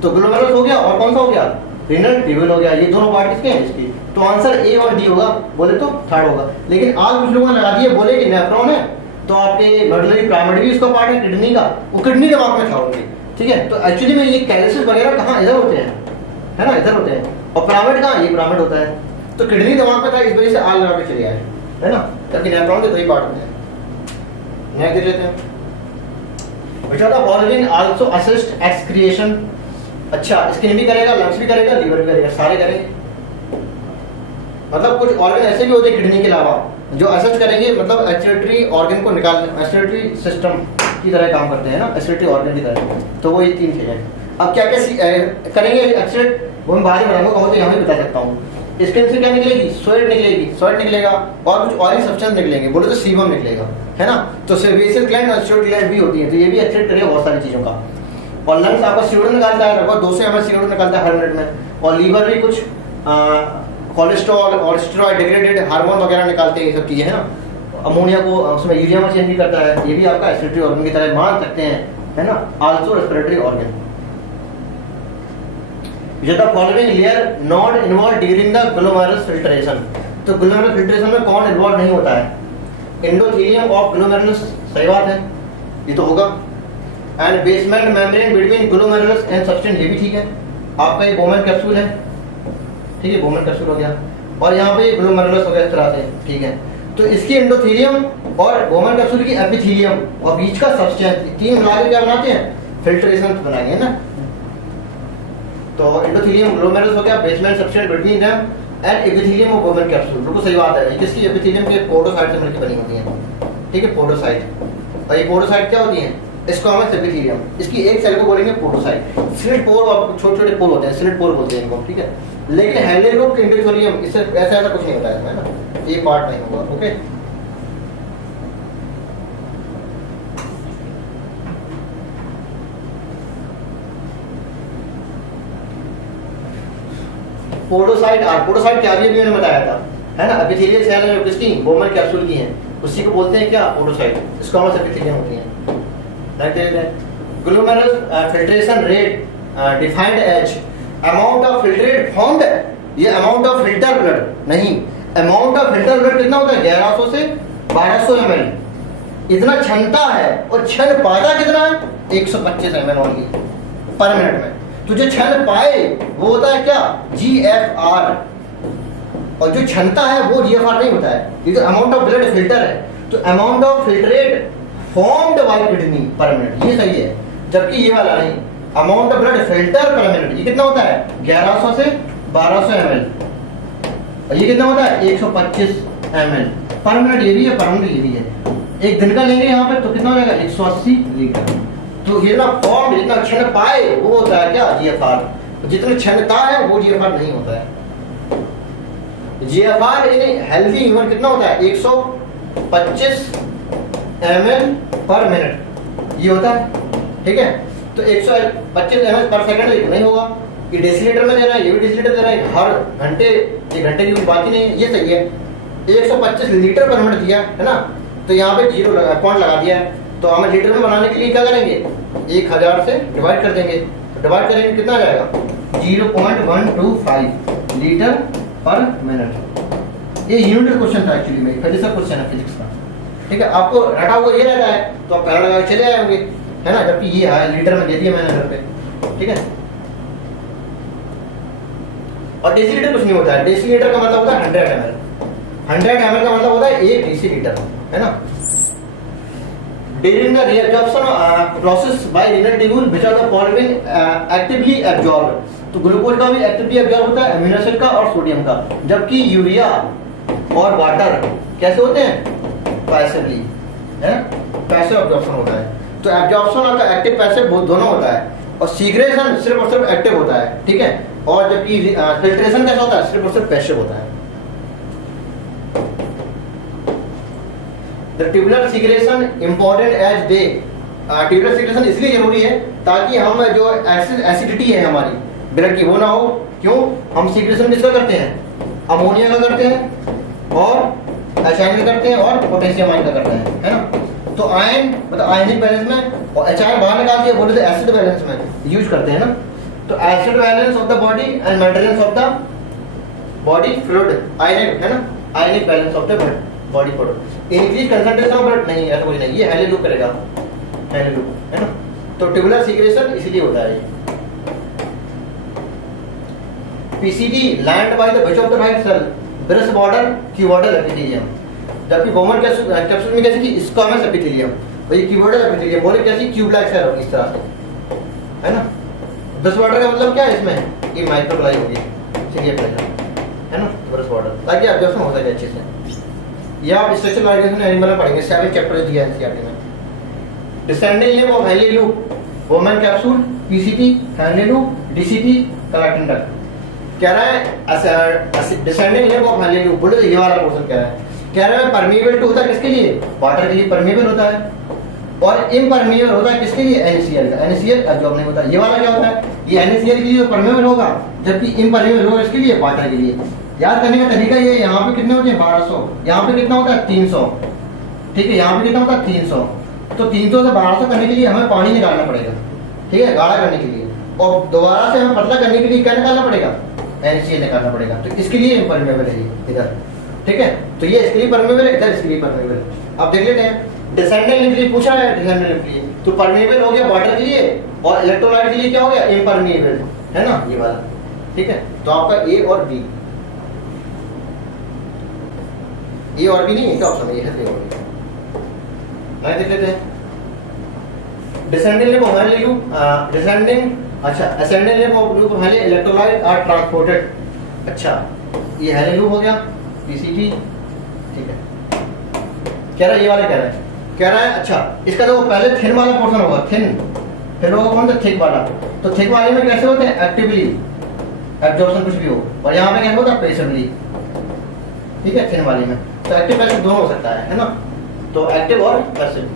तो ग्लोमेरुलस हो गया, और कौन सा हो गया, रीनल ट्यूब्यूल हो गया, ये दोनों पार्ट किसके हैं, इसके। तो आंसर ए और डी होगा, बोले तो थर्ड होगा। लेकिन आज कुछ लोगों ने लगा दिए, बोले कि नेफ्रॉन है तो आपके मेडुलरी पिरामिड भी इसका पार्ट है, किडनी का, वो किडनी दिमाग में था उनके, ठीक है। तो एक्चुअली में ये कैल्शियम वगैरह कहाँ, इधर होते हैं, है ना, इधर होते हैं, और पिरामिड कहाँ, ये पिरामिड होता है। तो किडनी दिमाग में था, इस वजह से आल लगा के चले आए, है ना, ताकि नेफ्रॉन के 2 ही पार्ट होते हैं। नेक्स्ट देख लेते हैं, which of the following also assist excretion। अच्छा, स्किन भी करेगा, लंग्स भी करेगा, लीवर भी करेगा, सारे करेंगे। मतलब कुछ ऑर्गन ऐसे भी होते हैं किडनी के अलावा जो असिस्ट करेंगे, मतलब एक्सक्रीटरी ऑर्गन को निकालने, एक्सक्रीटरी सिस्टम की तरह काम करते हैं ना, एक्सक्रीटरी ऑर्गन की तरह। तो वो ये 3 चीजें। अब क्या क्या करेंगे एक्सक्रीट, वो मैं बाहर ही बनाऊंगा, कहो तो यहाँ भी बता सकता हूँ। स्किन से क्या निकलेगी, स्वेट निकलेगा, और कुछ ऑयली सब्सटेंस निकलेंगे, बोले तो सीबम निकलेगा, है ना। तो सेबेशियस ग्लैंड और स्यूडो ग्लैंड भी होती है, तो ये भी एक्सक्रीट करेगा बहुत सारी चीजों का। और लंग्स आपका CO2 निकालता है, लगभग 200 ml CO2 निकालता है हर मिनट में। और लीवर भी कुछ कोलेस्ट्रॉल और स्टेरॉइड डिग्रेडेड हार्मोन वगैरह निकालते हैं, ये सब चीजें, है ना। अमोनिया को उसमें यूरिया में चेंज भी करता है, ये भी आपका एक्सक्रीटरी ऑर्गन की तरह मान सकते हैं, है ना, आल्सो रेस्पिरेटरी ऑर्गन। जो the following layer not involve during the glomerulus filtration. तो ग्लोमेरुलस फिल्ट्रेशन में कौन इन्वॉल्व नहीं होता है, एंडोथेलियम ऑफ ग्लोमेरुलस, सही बात है, ये तो होगा। And basement membrane between glomerulus and substance, ये भी ठीक है। आपका ये बोमेन कैप्सूल है, ठीक है, बोमेन कैप्सूल हो गया, और यहाँ पे ग्लोमेरुलस हो गया इस तरह से, ठीक है। तो इसकी एंडोथेलियम और बोमेन कैप्सूल की एपिथेलियम और बीच का सब्सटेंस, 3 मिलाकर क्या बनाते हैं, फिल्ट्रेशन बनाएंगे ना। तो एंडोथेलियम ग्लोमेरुलस हो गया, basement substance between them and epithelium और बोमेन कैप्सूल, बिल्कुल सही बात है। किसकी, एपिथेलियम के पोडोसाइट से मिलकर बनी होती है, ठीक है, पोडोसाइट। और ये पोडोसाइट क्या होती है, स्क्वामस एपिथेलियम, इसकी एक सेल को बोलेंगे पोडोसाइट। स्लिट पोर, छोटे छोटे पोर होते हैं, स्लिट पोर बोलते हैं इनको, ठीक है। लेकिन हेलिग्रुप इंडिविजुअलियम इससे ऐसा कुछ नहीं होता है इसमें ना, ये पार्ट नहीं होगा। ओके, पोडोसाइट और पोडोसाइट क्या भी मैंने बताया था, है ना, एपिथेलियल सेल है किसकी, बोमन कैप्सूल की है, उसी को बोलते हैं क्या, पोडोसाइट, स्क्वामस एपिथेलियम होती है। Glomerular filtration rate defined as amount of filtrate found, ये अमाउंट ऑफ फिल्टर ब्लड नहीं, अमाउंट ऑफ फिल्टर ब्लड कितना होता है 1100 से 1200 ml, इतना क्षमता है, और क्षण पाता कितना है 125 ml ओनली पर मिनट में। तो जो क्षण पाए वो होता है क्या, GFR, और जो क्षमता है वो GFR नहीं होता है, ये तो अमाउंट ऑफ ब्लड फिल्टर है, तो amount of filtrate formed by kidney पर मिनट, ये सही है, जबकि ये वाला नहीं, अमाउंट ऑफ ब्लड फिल्टर पर मिनट ये कितना होता है 1100 से 1200 ml, और ये कितना होता है 125 ml पर मिनट, ये भी है पर मिनट, ये भी है। एक दिन का लेंगे यहाँ पे तो कितना हो जाएगा 180 लीटर। तो ये ना फॉर्म जितना क्षण पाए वो होता है क्या GFR, जितनी क्षमता है वो GFR नहीं होता है। GFR हेल्दी ह्यूमन कितना होता है 125 ml पर मिनट, ये होता है, ठीक है। तो 125 ml पर सेकंड नहीं होगा, ये डेसीलीटर में दे रहा है, ये भी डेसीलीटर दे रहा है, हर घंटे, ये घंटे की बात ही नहीं है, ये सही है। 125 लीटर पर मिनट दिया है ना, तो यहाँ पे 0 पॉइंट लगा दिया है, तो हमें लीटर में बनाने के लिए क्या करेंगे 1000 से डिवाइड कर देंगे, तो डिवाइड करेंगे कितना आ जाएगा 0.125 लीटर पर मिनट। ये यूनिट क्वेश्चन था एक्चुअली में, फिजिक्स का क्वेश्चन है फिजिक्स का, ठीक है। आपको रटा हुआ ये रहता है तो आप पहला लगा के चले आएंगे, है ना, जबकि ये है लीटर में दे दिया मैंने घर पे, ठीक है। और डेसीलीटर कुछ नहीं होता है, डेसीलीटर का मतलब होता है 100 ml, 100 ml का मतलब होता है 1 डेसीलीटर, है ना। During the reabsorption process by renal tubule which are the following actively absorbed, तो ग्लूकोज का भी एक्टिवली एब्जॉर्ब होता है, अमीनो एसिड का और सोडियम का, जबकि यूरिया और वाटर कैसे होते हैं पैसिवली, है पैसिव एब्जॉर्प्शन होता है। तो एब्जॉर्प्शन आपका एक्टिव पैसिव दोनों होता है, और सीग्रेशन सिर्फ और सिर्फ एक्टिव होता है, ठीक है। और जबकि फिल्ट्रेशन कैसा होता है सिर्फ और सिर्फ पैसिव होता है। Tubular secretion important as they, tubular secretion इसलिए जरूरी है ताकि हम जो एसिडिटी है हमारी ब्लड की वो ना हो। क्यों, हम सिग्रेशन किसका करते हैं, अमोनिया का करते हैं, और एचाइन का करते हैं, और पोटेशियम आयन का करते हैं, है ना। तो आयन मतलब आयनिक बैलेंस में, और एचाइन बाहर निकाल दिया बोले तो एसिड बैलेंस में यूज करते हैं ना। तो acid balance of the body and maintenance of the body fluid, ionic, है ना, ionic balance of the body fluid, increase concentration of blood नहीं, ऐसा कुछ नहीं, ये हेली लूप करेगा, हेली लूप, है ना। तो ट्यूबुलर सिग्रेशन इसलिए होता है। PCT lined by the base of the right cell brush border cuboidal epithelium, जबकि बोमन कैप्सूल में कैसी की स्क्वामस एपिथेलियम, तो ये क्यूबॉइडल एपिथेलियम बोले कैसी क्यूब लाइक सेल होगी इस तरह से, है ना। ब्रेस्ट बॉर्डर का मतलब क्या है इसमें, ये माइक्रोफ्लाई होगी, सीरियल प्लेजर, है ना, ब्रेस्ट बॉर्डर, ताकि एब्जॉर्प्शन हो सके अच्छे से। या आप स्ट्रक्चरल ऑर्गेनाइजेशन एनिमल में पढ़ेंगे, 7 चैप्टर दिया है एनसीईआरटी में। Descending limb of Henle loop, Bowman capsule, PCT, Henle loop, DCT, collecting duct. कह रहा है descending limb of Henle loop, बोले ये वाला पोर्शन कह रहा है परमीएबल टू होता है किसके लिए, वाटर के लिए परमीएबल होता है, और इम्परमीएबल होता है किसके लिए, NaCl का, NaCl एब्जॉर्ब नहीं होता। ये वाला क्या होता है, ये NaCl के लिए परमीएबल होगा, जबकि इम्परमीएबल होगा इसके लिए, वाटर के लिए। याद करने का तरीका ये, यहाँ पे कितने होते हैं 1200, यहाँ पे कितना होता है 300, ठीक है, यहाँ पे कितना होता है 300। तो 300 से 1200 करने के लिए हमें पानी निकालना पड़ेगा, ठीक है, गाढ़ा करने के लिए, और दोबारा से हमें पतला करने के लिए क्या निकालना पड़ेगा, NaCl निकालना पड़ेगा। तो इसके लिए इम्परमेबल है इधर, ठीक है। तो ये इसके लिए परमेबल है, इधर इसके लिए परमेबल है। अब देख लेते हैं डिसेंडिंग लिंब के लिए पूछा है, डिसेंडिंग लिंब के लिए तो परमेबल हो गया वाटर के लिए, और इलेक्ट्रोलाइट के लिए क्या हो गया इम्परमेबल, है ना, ये वाला, ठीक है। तो आपका ए और बी, ये और भी नहीं है क्या ऑप्शन है, ये है और भी। मैं देख लेते हैं descending limb of Henle loop, descending, अच्छा ascending limb of loop of Henle electrolyte are transported, अच्छा ये हेली लूप हो गया, पीसीटी, ठीक है। कह रहा है ये वाला कह रहा है अच्छा इसका तो पहले थिन वाला पोर्शन होगा, थिन, फिर होगा कौन सा थिक वाला। तो थिक वाले में कैसे होते हैं एक्टिवली, एब्जॉर्प्शन कुछ भी हो, और यहाँ पे क्या होता है पैसिवली, ठीक है, थिन वाली में। तो एक्टिव पैसिव दोनों हो सकता है ना, तो एक्टिव और passive.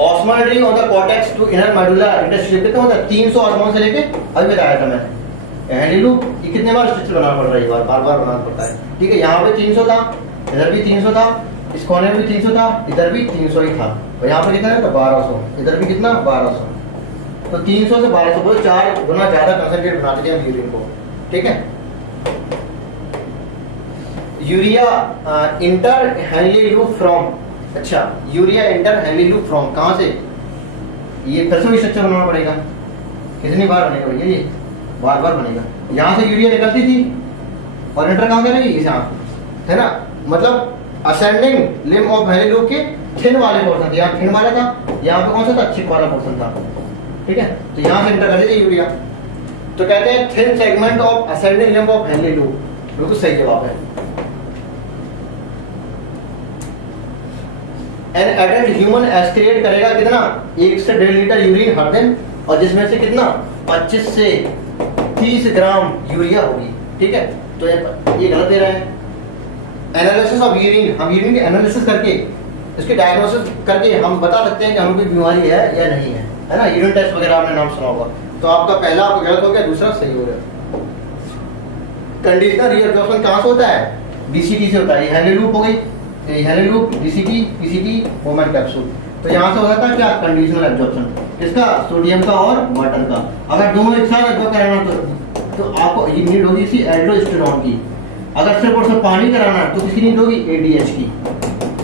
Osmolarity on the cortex to inner medulla interstitial, कितना होता है 300 ऑस्मोन से लेके, अभी बताया था मैंने हैंडी लूप, ये कितने बार स्ट्रक्चर बनाना पड़ रहा है, बार बार बनाना पड़ता है, ठीक है। यहाँ पे 300 था, इधर भी 300 था, इस कोने में भी 300 था, इधर भी 300 ही था, और यहाँ पे कितना है तो 1200, इधर भी कितना 1200, तो 300 से 1200 को 4 गुना ज्यादा कंसंट्रेट बनाते थे हम यूरिन को, ठीक है। यूरिया इंटर हैंडली लूप फ्रॉम, अच्छा यूरिया इंटर हैंडली लूप फ्रॉम कहाँ से, ये फिर से स्ट्रक्चर बनाना पड़ेगा, कितनी बार बनेगा भैया, ये बार बार बनेगा। यहाँ से यूरिया निकलती थी और इंटर कहाँ करेगी, इस यहाँ, है ना, मतलब ascending limb of Henle loop के थिन वाले पोर्शन थे, यहाँ थिन वाला था, यहाँ पे कौन सा था, थिक वाला पोर्शन था, ठीक है। तो यहाँ से इंटर कर देगी यूरिया, तो कहते हैं thin segment of ascending limb of Henle loop, बिल्कुल सही जवाब है। एन एडल्ट ह्यूमन एस्क्रिएट करेगा कितना, 1 से 1.5 लीटर यूरिन हर दिन, और जिसमें से कितना 25 से 30 ग्राम यूरिया होगी, ठीक है। तो ये गलत दे रहे हैं। एनालिसिस ऑफ यूरिन, हम यूरिन के एनालिसिस करके इसके डायग्नोसिस करके हम बता सकते हैं कि हमें कोई बीमारी है या नहीं है ना। यूरिन टेस्ट वगैरह आपने नाम सुना होगा। तो आपका पहला आपको गलत हो गया, दूसरा सही हो गया। कंडीशनल रीअब्जॉर्प्शन कहाँ से होता है, बीसीटी से होता है। हैंडली लूप हो गई, Henle loop, DCT, PCT, Bowman capsule. तो यहाँ से हो जाता है क्या, कंडीशनल एब्जॉर्प्शन, इसका सोडियम का और वाटर का। अगर दोनों एक साथ एब्जॉर्ब कराना तो आपको ये नीड होगी इसी एल्डोस्टेरॉन की। अगर सिर्फ और सिर्फ पानी कराना है तो किसकी नीड होगी, एडीएच की,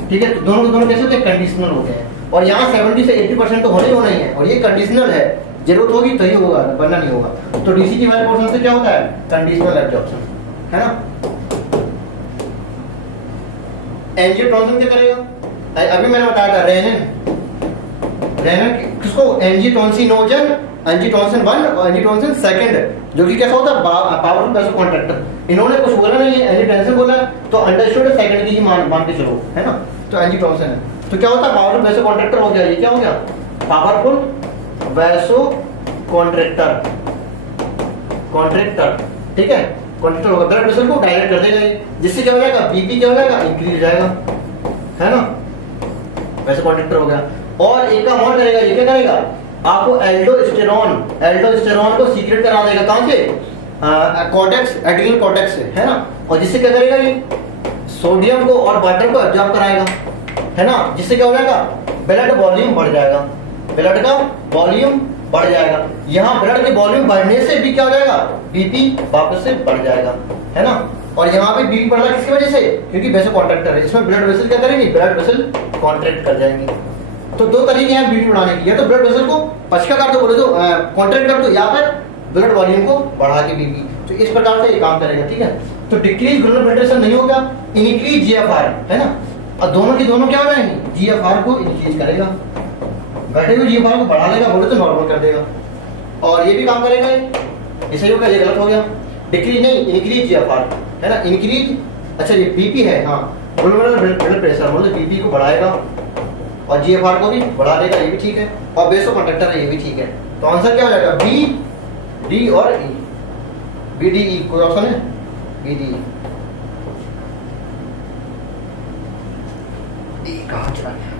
ठीक है। तो दोनों के दोनों कैसे होते हैं, कंडीशनल होते हैं। और यहाँ 70 से 80% तो होने ही होना ही है, और ये कंडीशनल है, जरूरत होगी तो ही होगा, वरना नहीं होगा। तो डीसीटी वाले पोर्शन से क्या होता है, कंडीशनल एब्जॉर्प्शन, है ना। एंजियोटेंसिन क्या करेगा, अभी मैंने बताया था रेनिन, रेनिन किसको, एंजियोटेंसिनोजन, एंजियोटेंसिन 1 और एंजियोटेंसिन 2, जो कि कैसा होता है, पावरफुल वैसोकॉन्ट्रैक्टर। इन्होंने कुछ बोला नहीं है, एंजियोटेंसिन बोला तो अंडरस्टूड सेकंड की मान के चलो, है ना। तो एंजियोटेंसिन है, तो क्या होता है, पावरफुल वैसोकॉन्ट्रैक्टर हो गया। ये क्या हो गया, पावरफुल वैसोकॉन्ट्रैक्टर, कॉन्ट्रैक्टर, ठीक है। कॉन्ट्रैक्टर होगा, ब्लड वेसल को डायरेक्ट कर देगा, जिससे क्या हो जाएगा, बीपी क्या हो जाएगा, इंक्रीज हो जाएगा, है ना। वैसे कॉन्ट्रैक्टर हो गया। और एक काम और करेगा, ये क्या करेगा, आपको एल्डोस्टेरॉन, एल्डोस्टेरॉन को सीक्रेट करा देगा, कहां से, कॉर्टेक्स, एड्रिनल कॉर्टेक्स से, है ना। और जिससे क्या करेगा, ये सोडियम को और वाटर को एब्जॉर्ब कराएगा, है ना। जिससे क्या हो जाएगा, ब्लड वॉल्यूम बढ़ जाएगा, ब्लड का वॉल्यूम बढ़ जाएगा। यहाँ ब्लड के वॉल्यूम बढ़ने से भी क्या हो जाएगा, बीपी वापस से बढ़ जाएगा, है ना। और यहाँ पे बीपी बढ़ रहा है किसकी वजह से, क्योंकि वैसे कॉन्ट्रैक्टर है, इसमें ब्लड वेसल क्या करेंगे, ब्लड वेसल कॉन्ट्रैक्ट कर जाएंगे। तो दो तरीके हैं बीपी बढ़ाने के, या तो ब्लड वेसल को पचका कर दो, बोले तो कॉन्ट्रैक्ट कर दो, या फिर ब्लड वॉल्यूम को बढ़ा के बीपी। तो इस प्रकार से ये काम करेगा, ठीक है। तो डिक्रीज ग्लोमेरुलर फिल्ट्रेशन नहीं होगा, इंक्रीज जीएफआर, है ना। और दोनों की दोनों क्या हो जाएंगे, जीएफआर को इंक्रीज करेगा, बैठे हुए जीएफआर को बढ़ा लेगा, बोले तो नॉर्मल कर देगा। और ये भी काम करेगा, ये सही होगा, ये गलत हो गया। डिक्रीज नहीं, इंक्रीज जीएफआर, है ना, इंक्रीज। अच्छा ये बीपी है, हाँ, ग्लोमेरुलर ब्लड प्रेशर, बोले बीपी को बढ़ाएगा और जीएफआर को भी बढ़ा देगा, ये भी ठीक है। और वैसोकॉन्ट्रैक्टर है, ये भी ठीक है। तो आंसर क्या हो जाएगा, बी, डी और ई, बी डी ई, कोई ऑप्शन है, बी डी ई कहाँ चला गया।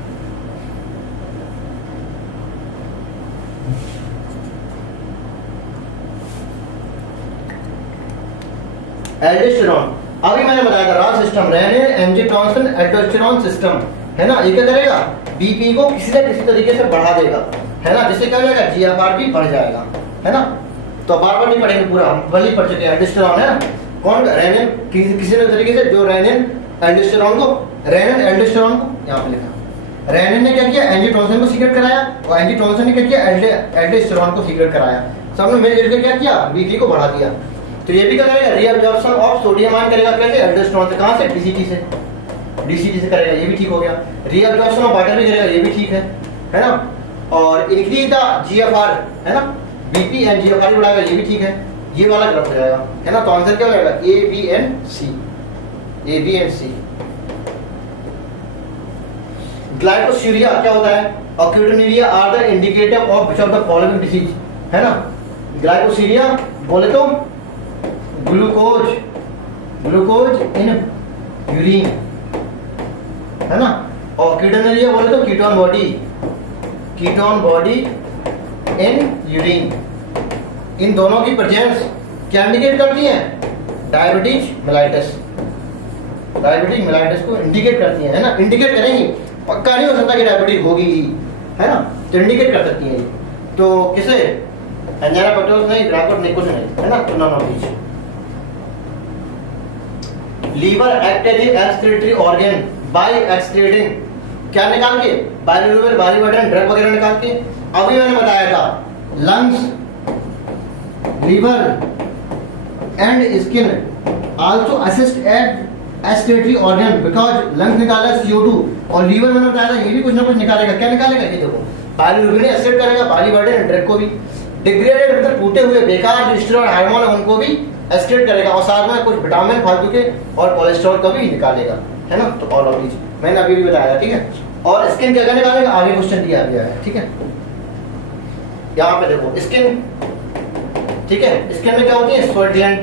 एल्डोस्टेरॉन, अभी मैंने बताया था RAAS system, renin, angiotensin, aldosterone system, है ना। ये क्या करेगा, बीपी को किसी न किसी तरीके से बढ़ा देगा, है ना, जिससे क्या हो जाएगा, जीएफआर भी बढ़ जाएगा, है ना। तो बार बार नहीं पढ़ेंगे पूरा, हम पहले ही पढ़ चुके हैं। एल्डोस्टेरॉन है ना, कौन, रेनिन, किसी न तरीके से जो रेनिन एल्डोस्टेरॉन को, रेनिन एल्डोस्टेरॉन को यहाँ पे लिखा, रेनिन ने क्या किया, एंजियोटेंसिन को सीक्रेट कराया, और एंजियोटेंसिन ने क्या किया, एल्डोस्टेरॉन को सीक्रेट कराया। सबने मिलकर के क्या किया, बीपी को बढ़ा दिया। तो ये भी क्या करेगा, रीअब्जॉर्प्शन ऑफ सोडियम आयन करेगा, कैसे, एल्डोस्टेरॉन से, कहां से, डीसीटी से, डीसीटी से करेगा, ये भी ठीक हो गया। रीअब्जॉर्प्शन ऑफ वाटर भी करेगा, ये भी ठीक है ना। और इंक्रीज द जीएफआर, है ना, बीपी एंड जीएफआर भी बढ़ाएगा, ये भी ठीक है। ये वाला गलत हो जाएगा, है ना। तो आंसर क्या हो जाएगा, A B and C, A B and C. Glycosuria क्या होता है, और ketonuria are the indicator of which of the following disease. है ना। ग्लाइकोसीडिया बोले तो ग्लूकोज, ग्लूकोज इन यूरिन, है ना। और कीटोनूरिया बोले तो ketone body, ketone body in urine. इन दोनों की प्रेजेंस क्या इंडिकेट करती है? डायबिटीज मेलाइटिस, डायबिटीज मेलाइटिस को इंडिकेट करती है ना। इंडिकेट करेंगी, पक्का नहीं हो सकता कि डायबिटीज होगी ही, है ना, तो इंडिकेट कर सकती है। तो किसे? एंजाइना पेक्टोरिस नहीं, ग्राफ नहीं, कुछ नहीं, है ना। तो none of these. Liver act as excretory organ by excreting, क्या निकाल के? बाइल्यूबिन, बाइलिवर्डेन, ड्रग वगैरह निकाल के। अभी मैंने बताया था lungs, liver and skin also assist at excretory organ because lungs निकाला CO2 और लीवर मैंने बताया था ये भी कुछ ना कुछ निकालेगा। क्या निकालेगा? ये देखो, बाइल्यूबिन एसिड करेगा, बाइलिवर्डेन, ड्रग को भी। डिग्रेडेड मतलब टूटे हुए बेकार जो स्टेरॉइड हार्मोन है उनको भी एक्सक्रीट करेगा और साथ में कुछ विटामिन फालतू के और कोलेस्ट्रॉल का भी निकालेगा, है ना। तो ऑल ऑफ दीज मैंने अभी भी बताया, ठीक है। और स्किन क्या निकालेगा? आगे क्वेश्चन दिया गया है, ठीक है। यहाँ पे देखो स्किन, ठीक है। स्किन में क्या होती है? स्वेट ग्लैंड,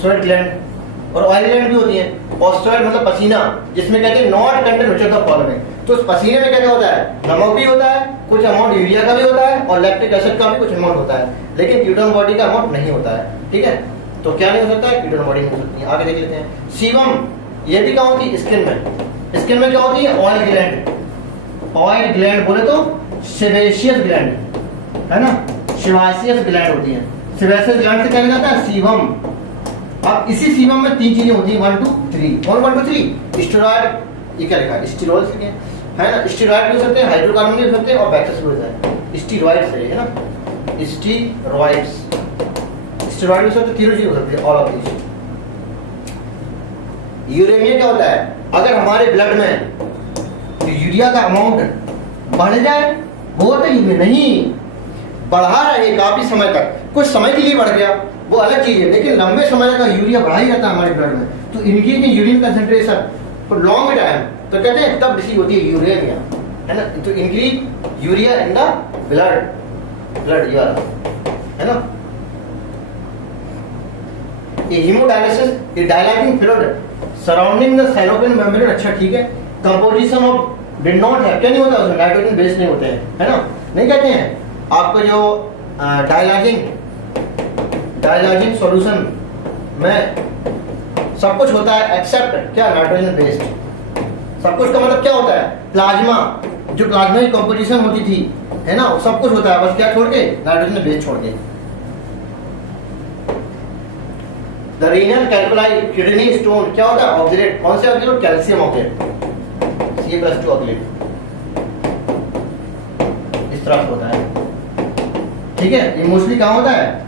स्वेट ग्लैंड और ऑयल ग्लैंड भी होती है। और स्वेट मतलब पसीना, जिसमें कहते हैं not content which of the following. तो उस पसीने में क्या क्या होता है? नमक भी होता है, कुछ अमाउंट यूरिया का भी होता है और लैक्टिक एसिड का भी कुछ अमाउंट होता है, लेकिन कीटोन बॉडी का अमाउंट नहीं होता है, ठीक है। तो क्या नहीं हो सकता है? कीटोन बॉडी नहीं हो सकती है। आगे देख लेते हैं। सीबम, ये भी क्या होती है? स्किन में। स्किन में क्या होती है? ऑयल ग्लैंड, ऑयल ग्लैंड बोले तो सेबेशियस ग्लैंड, है ना, सेबासियस ग्लैंड होती है। सेबासियस ग्लैंड से क्या निकलता है? सीबम। अब इसी सीबम में तीन चीजें होती है, 1 2 3। कौन 1 2 3? स्टेरॉइड, ये क्या लिखा है? स्टेरॉइड से, है ना। स्टेरॉइड भी हो सकते हैं, हाइड्रोकार्बन भी हो सकते हैं और बैक्टीरिया भी होता है। स्टेरॉइड से, है ना, स्टेरॉइड्स, स्टेरॉइड भी हो सकते हैं, थ्योरी हो सकते हैं, ऑल ऑफ दीज। यूरेनिया क्या होता है? अगर हमारे ब्लड में यूरिया का अमाउंट बढ़ जाए, वो तो नहीं बढ़ा रहे काफी समय तक, कुछ समय के लिए बढ़ गया वो अलग चीज है, लेकिन लंबे समय तक यूरिया बढ़ा ही रहता है हमारे ब्लड में, तो इनकी urine concentration for long time, तो कहते हैं तब डिसीज होती है यूरेनिया, है ना। तो increase urea in the blood, blood यार, है ना। ये हीमोडायलिसिस, ये डायलाइटिंग फ्लूइड सराउंडिंग द साइनोपिन मेम्ब्रेन, अच्छा ठीक है। कंपोजिशन ऑफ डिड नॉट है, क्या नहीं होता उसमें? नाइट्रोजन बेस नहीं होते हैं, है ना, नहीं कहते हैं। आपको जो डायलाइजिंग सॉल्यूशन में सब कुछ होता है एक्सेप्ट क्या? Nitrogen based. सब कुछ का मतलब क्या होता है? प्लाज्मा, जो प्लाज्मा की कंपोजिशन होती थी, है ना, सब कुछ होता है, बस क्या छोड़ के? नाइट्रोजन बेस्ड छोड़ के। द रीनल कैल्कुलाई किडनी स्टोन क्या होता है? ऑक्सीडेट। कौन से oxidate? Calcium oxidate, Ca+2 oxidate, इस तरह से होता है, ठीक है। ये मोस्टली कहाँ होता है?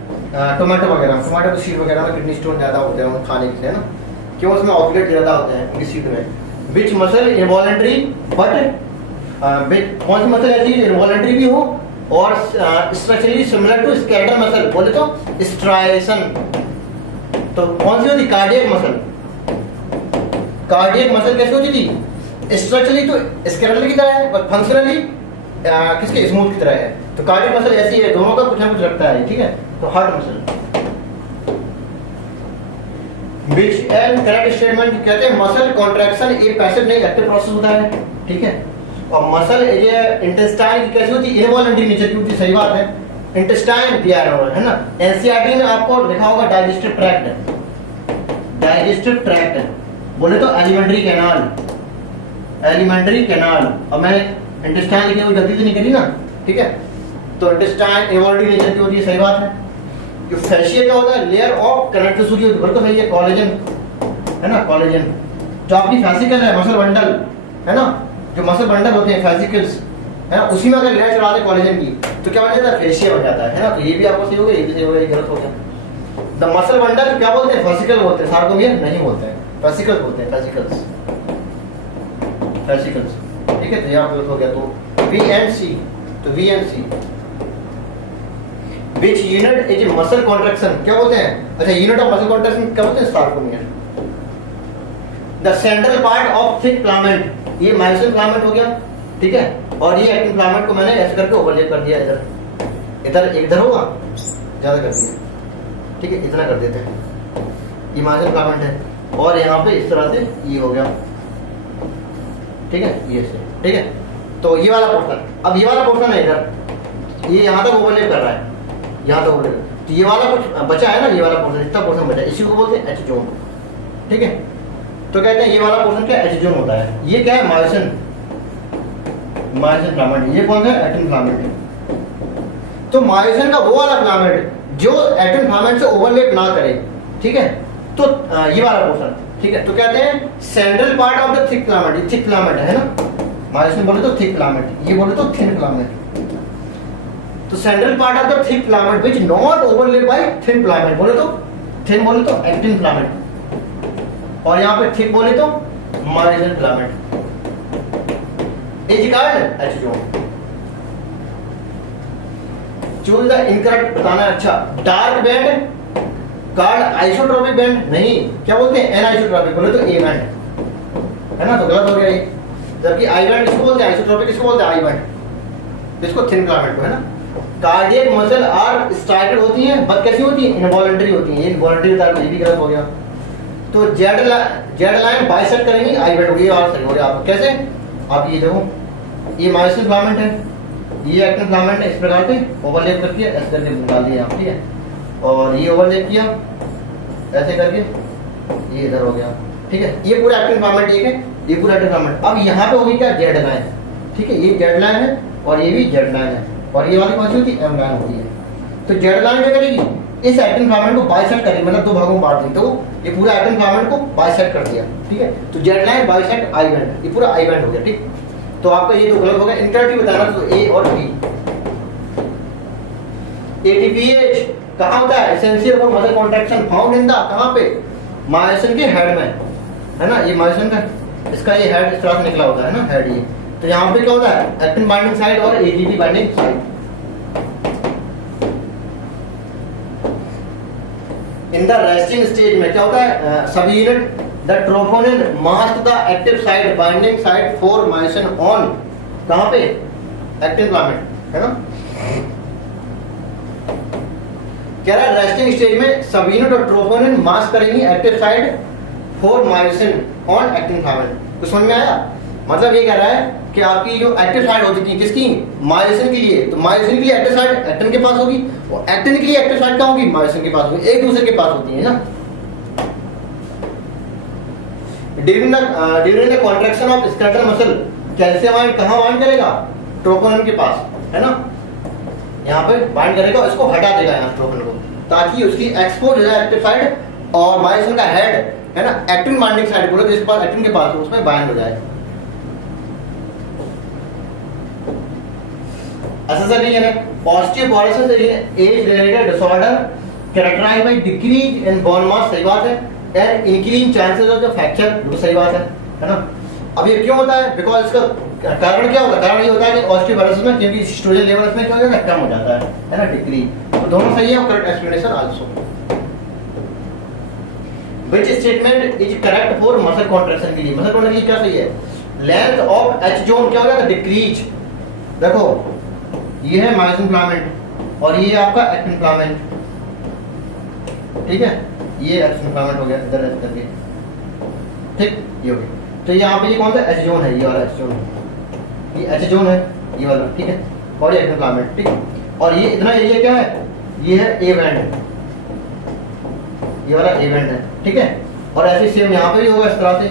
टोमेटो वगैरह, टोमेटो की सीड वगैरह में किडनी स्टोन ज्यादा होते हैं खाने से, है ना, क्यों? उसमें ऑक्सीडेट ज्यादा होते हैं उनकी सीड में। विच मसल इनवॉलंटरी बट कौन सी मसल ऐसी इनवॉलंटरी भी हो और structurally similar to skeletal muscle, बोले तो स्ट्राइएशन। तो कौन सी होती? Cardiac muscle. कार्डियक मसल कैसे होती थी? स्ट्रक्चरली तो स्केलेटल की तरह है और फंक्शनली किसके? स्मूथ की तरह है। तो कार्डियक मसल ऐसी है, दोनों का कुछ ना कुछ रखता है, ठीक है। तो heart muscle, which and correct statement कहते हैं मसल कॉन्ट्रैक्शन एक पैसिव नहीं एक्टिव प्रोसेस होता है, ठीक है। और मसल ये इंटेस्टाइन की कैसी होती है? इनवॉलंटरी नेचर की होती है, सही बात है। इंटेस्टाइन दिया है ना। एनसीईआरटी में आपको लिखा होगा डाइजेस्टिव ट्रैक्ट, डाइजेस्टिव ट्रैक्ट बोले तो एलिमेंट्री कैनाल, एलिमेंट्री कैनाल। और मैंने इंटेस्टाइन लिखी, कोई गलती तो नहीं करी ना, ठीक है। तो इंटेस्टाइन इनवॉलंटरी नेचर की होती है, सही बात है। जो फैशिया क्या होता है? लेयर ऑफ कनेक्टिव टिश्यू की होती है, बिल्कुल सही है। कोलेजन, है ना, कोलेजन। जो आपकी फैसिकल है, मसल बंडल, है ना, जो मसल बंडल होते हैं फैसिकल्स, है ना, उसी में अगर लेयर चढ़ा दे कोलेजन की तो क्या बन जाता है? फेशिया बन जाता है ना। तो ये भी आपको सही हो गया, ये भी सही हो गया, ये गलत हो गया। द मसल बंडल क्या बोलते हैं? फैसिकल बोलते हैं, सार्कोमियर नहीं बोलते हैं, फैसिकल बोलते हैं, फैसिकल्स, फैसिकल्स, ठीक है। तो यहाँ गलत हो गया। तो VNC, तो VNC which unit is muscle contraction क्या बोलते हैं? अच्छा, यूनिट ऑफ मसल कॉन्ट्रैक्शन क्या बोलते हैं? Sarcomere. The central part of thick filament, ये मायोसिन फिलामेंट हो गया, ठीक है। और ये एक्टिन फिलामेंट को मैंने ऐसे करके ओवरलैप कर दिया इधर, इधर इधर होगा, ज़्यादा कर दिया, ठीक है, इतना कर देते हैं, ये मार्जिनल फिलामेंट है। और यहाँ पे इस तरह से ये हो गया, ठीक है, ये से, ठीक है। तो ये वाला पोर्शन, अब ये वाला पोर्शन है इधर, ये यहाँ तक ओवरलैप कर रहा है, यहाँ तक ओवरलैप, तो ये वाला कुछ बचा है ना, ये वाला पोर्शन, इतना पोर्शन बचा है, इसी को बोलते हैं एच जोन, ठीक है। तो कहते हैं ये वाला पोर्शन क्या एच जोन होता है। ये क्या है, मायोसिन फिलामेंट, ये कौन सा है, एक्टिन फिलामेंट। तो मायोसिन का वो वाला फिलामेंट जो एक्टिन फिलामेंट से ओवरलैप ना करे, ठीक है, तो ये वाला पोर्शन, ठीक है। तो कहते हैं central part of the thick filament, ये थिक फिलामेंट है ना, मायोसिन बोले तो थिक फिलामेंट, ये बोले तो थिन फिलामेंट। तो central part of the thick filament which not overlap bye thin filament, बोले तो थिन बोले तो एक्टिन फिलामेंट, और यहाँ पे थिक बोले तो myosin filament, is called H zone. Choose the incorrect बताना है। अच्छा, dark band called isotropic band, नहीं, क्या बोलते हैं, एनाइसोट्रोपिक, बोले तो ए बैंड, है ना, तो गलत हो गया ये। जबकि आई बैंड इसको बोलते हैं, आइसोट्रोपिक इसको बोलते हैं आई बैंड, इसको थिन फिलामेंट को, है ना। कार्डियक मसल आर स्टार्टेड होती है, बट कैसी होती है, इनवॉलंटरी होती है, ये इनवॉलंटरी था, ये भी गलत हो गया। तो जेड लाइन बाइसेक्ट करेंगे आई बैंड होगी, और सही हो गया। आप कैसे, आप ये देखो, ये मायोसिन फिलामेंट है, ये एक्टिन फिलामेंट है, इस प्रकार से ओवरलैप करके ऐसे करके निकाल दिया आप, ठीक है, और ये ओवरलैप किया ऐसे करके, ये इधर हो गया, ठीक है। ये पूरा एक्टिन फिलामेंट एक है, ये पूरा एक्टिन फिलामेंट। अब यहाँ पे होगी क्या, जेड लाइन, ठीक है, ये जेड लाइन है और ये भी जेड लाइन है, और ये वाली कौन सी होती है, एम लाइन होती है। तो जेड लाइन क्या करेगी, इस एक्टिन फिलामेंट को बाइसेक्ट करेगी, मतलब दो भागों में बांट दी, तो ये पूरा एक्टिन फिलामेंट को बाइसेक्ट कर दिया, ठीक है। तो Z line bisect I band, ये पूरा आई बैंड हो गया, ठीक। तो आपका ये तो गलत हो गया, इंटरएक्टिव बताना, तो ए और बी। एटीपीएच कहाँ होता है, essential for muscle contraction found in the, कहाँ पे, मायोसिन के हेड में, है ना, ये मायोसिन का, इसका ये हेड इस तरह से निकला होता है ना, हेड ये। तो यहाँ पे क्या होता है, एक्टिन बाइंडिंग साइड और ATP binding side. In the resting stage में क्या होता है, सब unit the troponin mask the active side binding side for myosin on, कहाँ पे, एक्टिन फिलामेंट, है ना। कह रहा है रेस्टिंग स्टेज में सब यूनिट और ट्रोपोनिन मास्क करेंगी active side for myosin on actin filament. कुछ समझ में आया, मतलब ये कह रहा है कि आपकी जो एक्टिव साइड होती थी किसकी, मायोसिन के लिए, तो मायोसिन के लिए एक्टिव साइड एक्टिन के पास होगी, और एक्टिन के लिए एक्टिव साइड कहाँ होगी, मायोसिन के पास होगी, एक दूसरे के पास होती है ना। During the contraction of skeletal muscle, calcium ion कहाँ बाइंड करेगा, ट्रोपोनिन के पास, है ना, यहाँ पे बाइंड करेगा, इसको हटा देगा यहाँ ट्रोपोनिन को, ताकि उसकी एक्सपोज हो जाए एक्टिव साइड, और मायोसिन का हेड, है ना, एक्टिन बाइंडिंग साइड बोलो, जिसके पास एक्टिन के पास हो उसमें बाइंड हो जाए। ऐसा रीजन है osteoporosis, age related disorder characterized by decrease in bone mass, सही बात है, and increasing chances of the fracture, बिल्कुल सही बात है ना। अब ये क्यों होता है, बिकॉज इसका कारण क्या होगा, कारण ये होता है कि ऑस्टियोपोरोसिस में, क्योंकि स्टोरेज लेवल इसमें क्या हो जाता है, कम हो जाता है ना, डिक्रीज। तो दोनों सही है, correct explanation also. Which statement is correct for muscle contraction के लिए, मसल कॉन्ट्रैक्शन क्या सही है, लेंथ ऑफ एच जोन क्या हो जाता है, डिक्रीज। देखो ये है मायोसिन फिलामेंट और ये आपका एक्टिन फिलामेंट, ठीक है, ये एक्टिन फिलामेंट हो गया इधर करके, ठीक, ये हो गया। तो यहाँ पे ये कौन सा एच जोन है, ये वाला एच जोन, ये एच जोन है ये वाला, ठीक है, और ये एक्टिन फिलामेंट, ठीक। और ये इतना एरिया क्या है, ये है ए बैंड है, ये वाला ए बैंड है, ठीक है। और ऐसे सेम यहाँ पे भी होगा इस तरह से,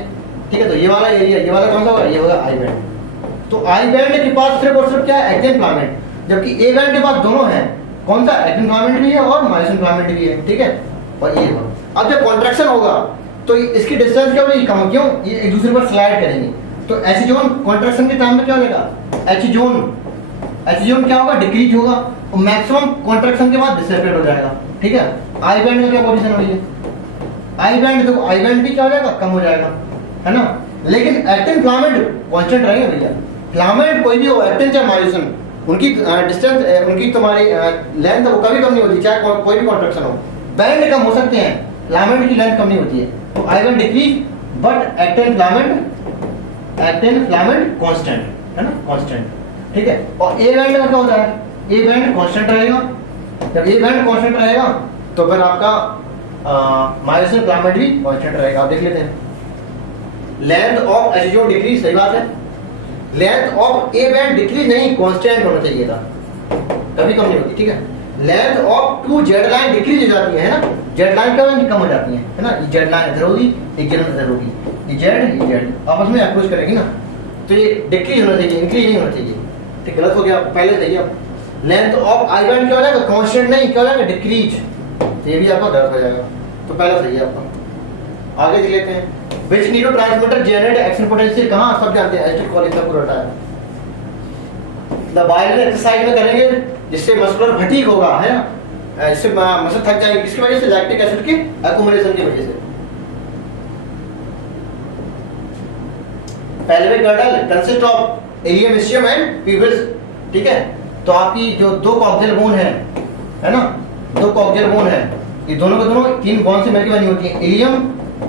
ठीक है। तो ये वाला एरिया, ये वाला कौन सा होगा, ये होगा आई बैंड। तो आई बैंड के पास सिर्फ और सिर्फ क्या है, एक्टिन फिलामेंट, जबकि ए बैंड के पास दोनों है, कौन सा, एक्टिन फिलामेंट भी है और मायोसिन फिलामेंट भी है, ठीक है। और ये होगा, अब जब कॉन्ट्रैक्शन होगा तो इसकी डिस्टेंस क्या होगी, कम, क्यों, ये एक दूसरे पर स्लाइड करेंगे। तो एच जोन कॉन्ट्रैक्शन के टाइम में क्या होगा, एच जोन क्या होगा, डिक्रीज होगा, और मैक्सिमम कॉन्ट्रैक्शन के बाद डिसएपरेट हो जाएगा, ठीक है। आई बैंड में क्या पोजीशन हुई है, आई बैंड, देखो आई बैंड भी क्या हो जाएगा, कम हो जाएगा, है ना। लेकिन एक्टिन फिलामेंट कांस्टेंट रहेंगे भैया, फिलामेंट कोई भी हो, एक्टिन चाहे मायोसिन, उनकी डिस्टेंस, उनकी तुम्हारी लेंथ वो कभी कम नहीं होती, चाहे कोई भी कॉन्ट्रैक्शन हो। बैंड कम हो सकते हैं, फिलामेंट की लेंथ कम नहीं होती है। तो I band decrease but actin filament constant, है ना, कांस्टेंट, ठीक है। और ए बैंड का क्या होता है, ए बैंड कांस्टेंट रहेगा। जब ए बैंड कांस्टेंट रहेगा तो फिर आपका मायोसिन फिलामेंट भी कांस्टेंट रहेगा। आप देख लेते हैं, लेंथ ऑफ एसिडोन डिक्रीज, सही बात है, length of a band decrease नहीं, कांस्टेंट होना चाहिए था, कभी कम नहीं होती, ठीक है। Length of two Z line decrease हो जाती है ना, जेड लाइन कम हो जाती है ना, ये जेड लाइन इधर होगी, एक जेड इधर होगी, ये जेड आपस में अप्रोच करेगी ना, तो ये डिक्रीज होना चाहिए, इंक्रीज नहीं होना चाहिए, ठीक, गलत हो गया पहले चाहिए। अब लेंथ ऑफ आई बैंड क्या हो जाएगा, कांस्टेंट नहीं, क्या हो जाएगा, डिक्रीज, तो ये भी आपका गलत हो जाएगा, तो पहला सही है आपका। आगे चल लेते हैं, विच न्यूरोट्रांसमीटर जनरेट एक्शन पोटेंशियल, कहाँ सब जानते हैं, एसिटिक कॉलिक का पूरा है। द बायोलॉजी एक्सरसाइज में करेंगे जिससे मस्कुलर फटीग होगा, है ना, इससे मसल थक जाएगी, किसकी वजह से, लैक्टिक एसिड के एक्युमुलेशन की वजह से। Pelvic girdle consist of ilium, ischium and pubis, ठीक है। तो आपकी जो दो कॉक्सियल बोन है ना, दो कॉक्सियल बोन है, ये दोनों के दोनों तीन बोन से मिलकर बनी होती है, इलियम,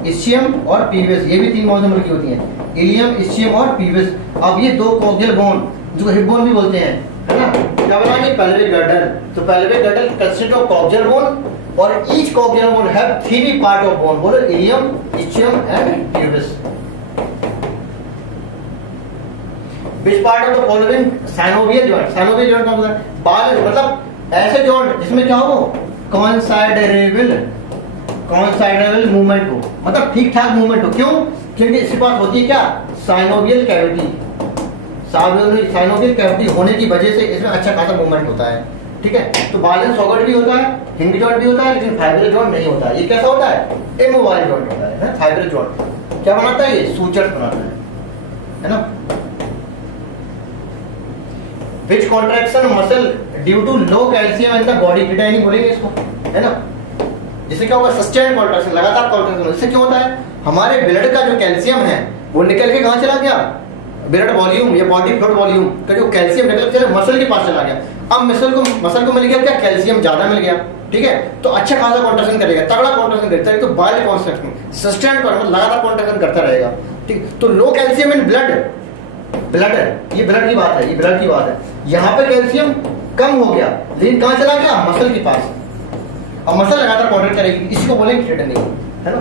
इस्चियम और पीबल्स, ये भी तीन बोन से मिलकर होती है, इलियम, इस्चियम और पीबल्स। अब ये दो कॉक्सियल बोन जो हिप बोन भी बोलते हैं, है ना, क्या बनाएंगे, पेल्विक गर्डल। तो pelvic girdle consist of coxal bone और each coxal bone have three part of bone, बोलो ilium, ischium and pubis. Which part of the following synovial joint, synovial joint मतलब बाल, मतलब ऐसे जॉइंट जिसमें क्या हो, कॉन्साइडेबल मूवमेंट हो, मतलब ठीक ठाक मूवमेंट हो, क्यों, क्योंकि इसके पास होती है क्या, साइनोवियल कैविटी, साइनोवियल कैविटी होने की वजह से इसमें अच्छा खासा मूवमेंट होता है, ठीक है। तो बालन सॉकेट भी होता है, हिंग जॉइंट भी होता है, लेकिन फाइब्रस जॉइंट नहीं होता है। ये कैसा होता है, इमोबाइल जॉइंट होता है, फाइब्रस जॉइंट क्या बनाता है, ये सूचक बनाता है ना। Which contraction muscle due to low calcium in the body, data नहीं बोलेंगे इसको, है ना, जिससे क्या होगा, सस्टेन्ड कॉन्ट्रैक्शन, लगातार कॉन्ट्रैक्शन। इससे क्या होता है, हमारे ब्लड का जो कैल्शियम है वो निकल के कहाँ चला गया, ब्लड वॉल्यूम या बॉडी फ्लूइड वॉल्यूम का जो कैल्शियम निकल के मसल के पास चला गया। अब मसल को मिल गया क्या, कैल्शियम ज्यादा मिल गया, ठीक है, तो अच्छा खासा कॉन्ट्रैक्शन करेगा, तगड़ा कॉन्ट्रैक्शन करता है, तो बाइल कॉन्ट्रैक्शन, सस्टेन्ड लगातार कॉन्ट्रैक्शन करता रहेगा, ठीक। तो लो कैल्शियम इन ब्लड, ये ब्लड की बात है, ये ब्लड की बात है, यहाँ पे कैल्शियम कम हो गया, लेकिन कहाँ चला गया, मसल के पास, और मसल लगातार कॉन्ट्रैक्ट करेगी, इसको बोलेंगे टिटेनिंग, है ना।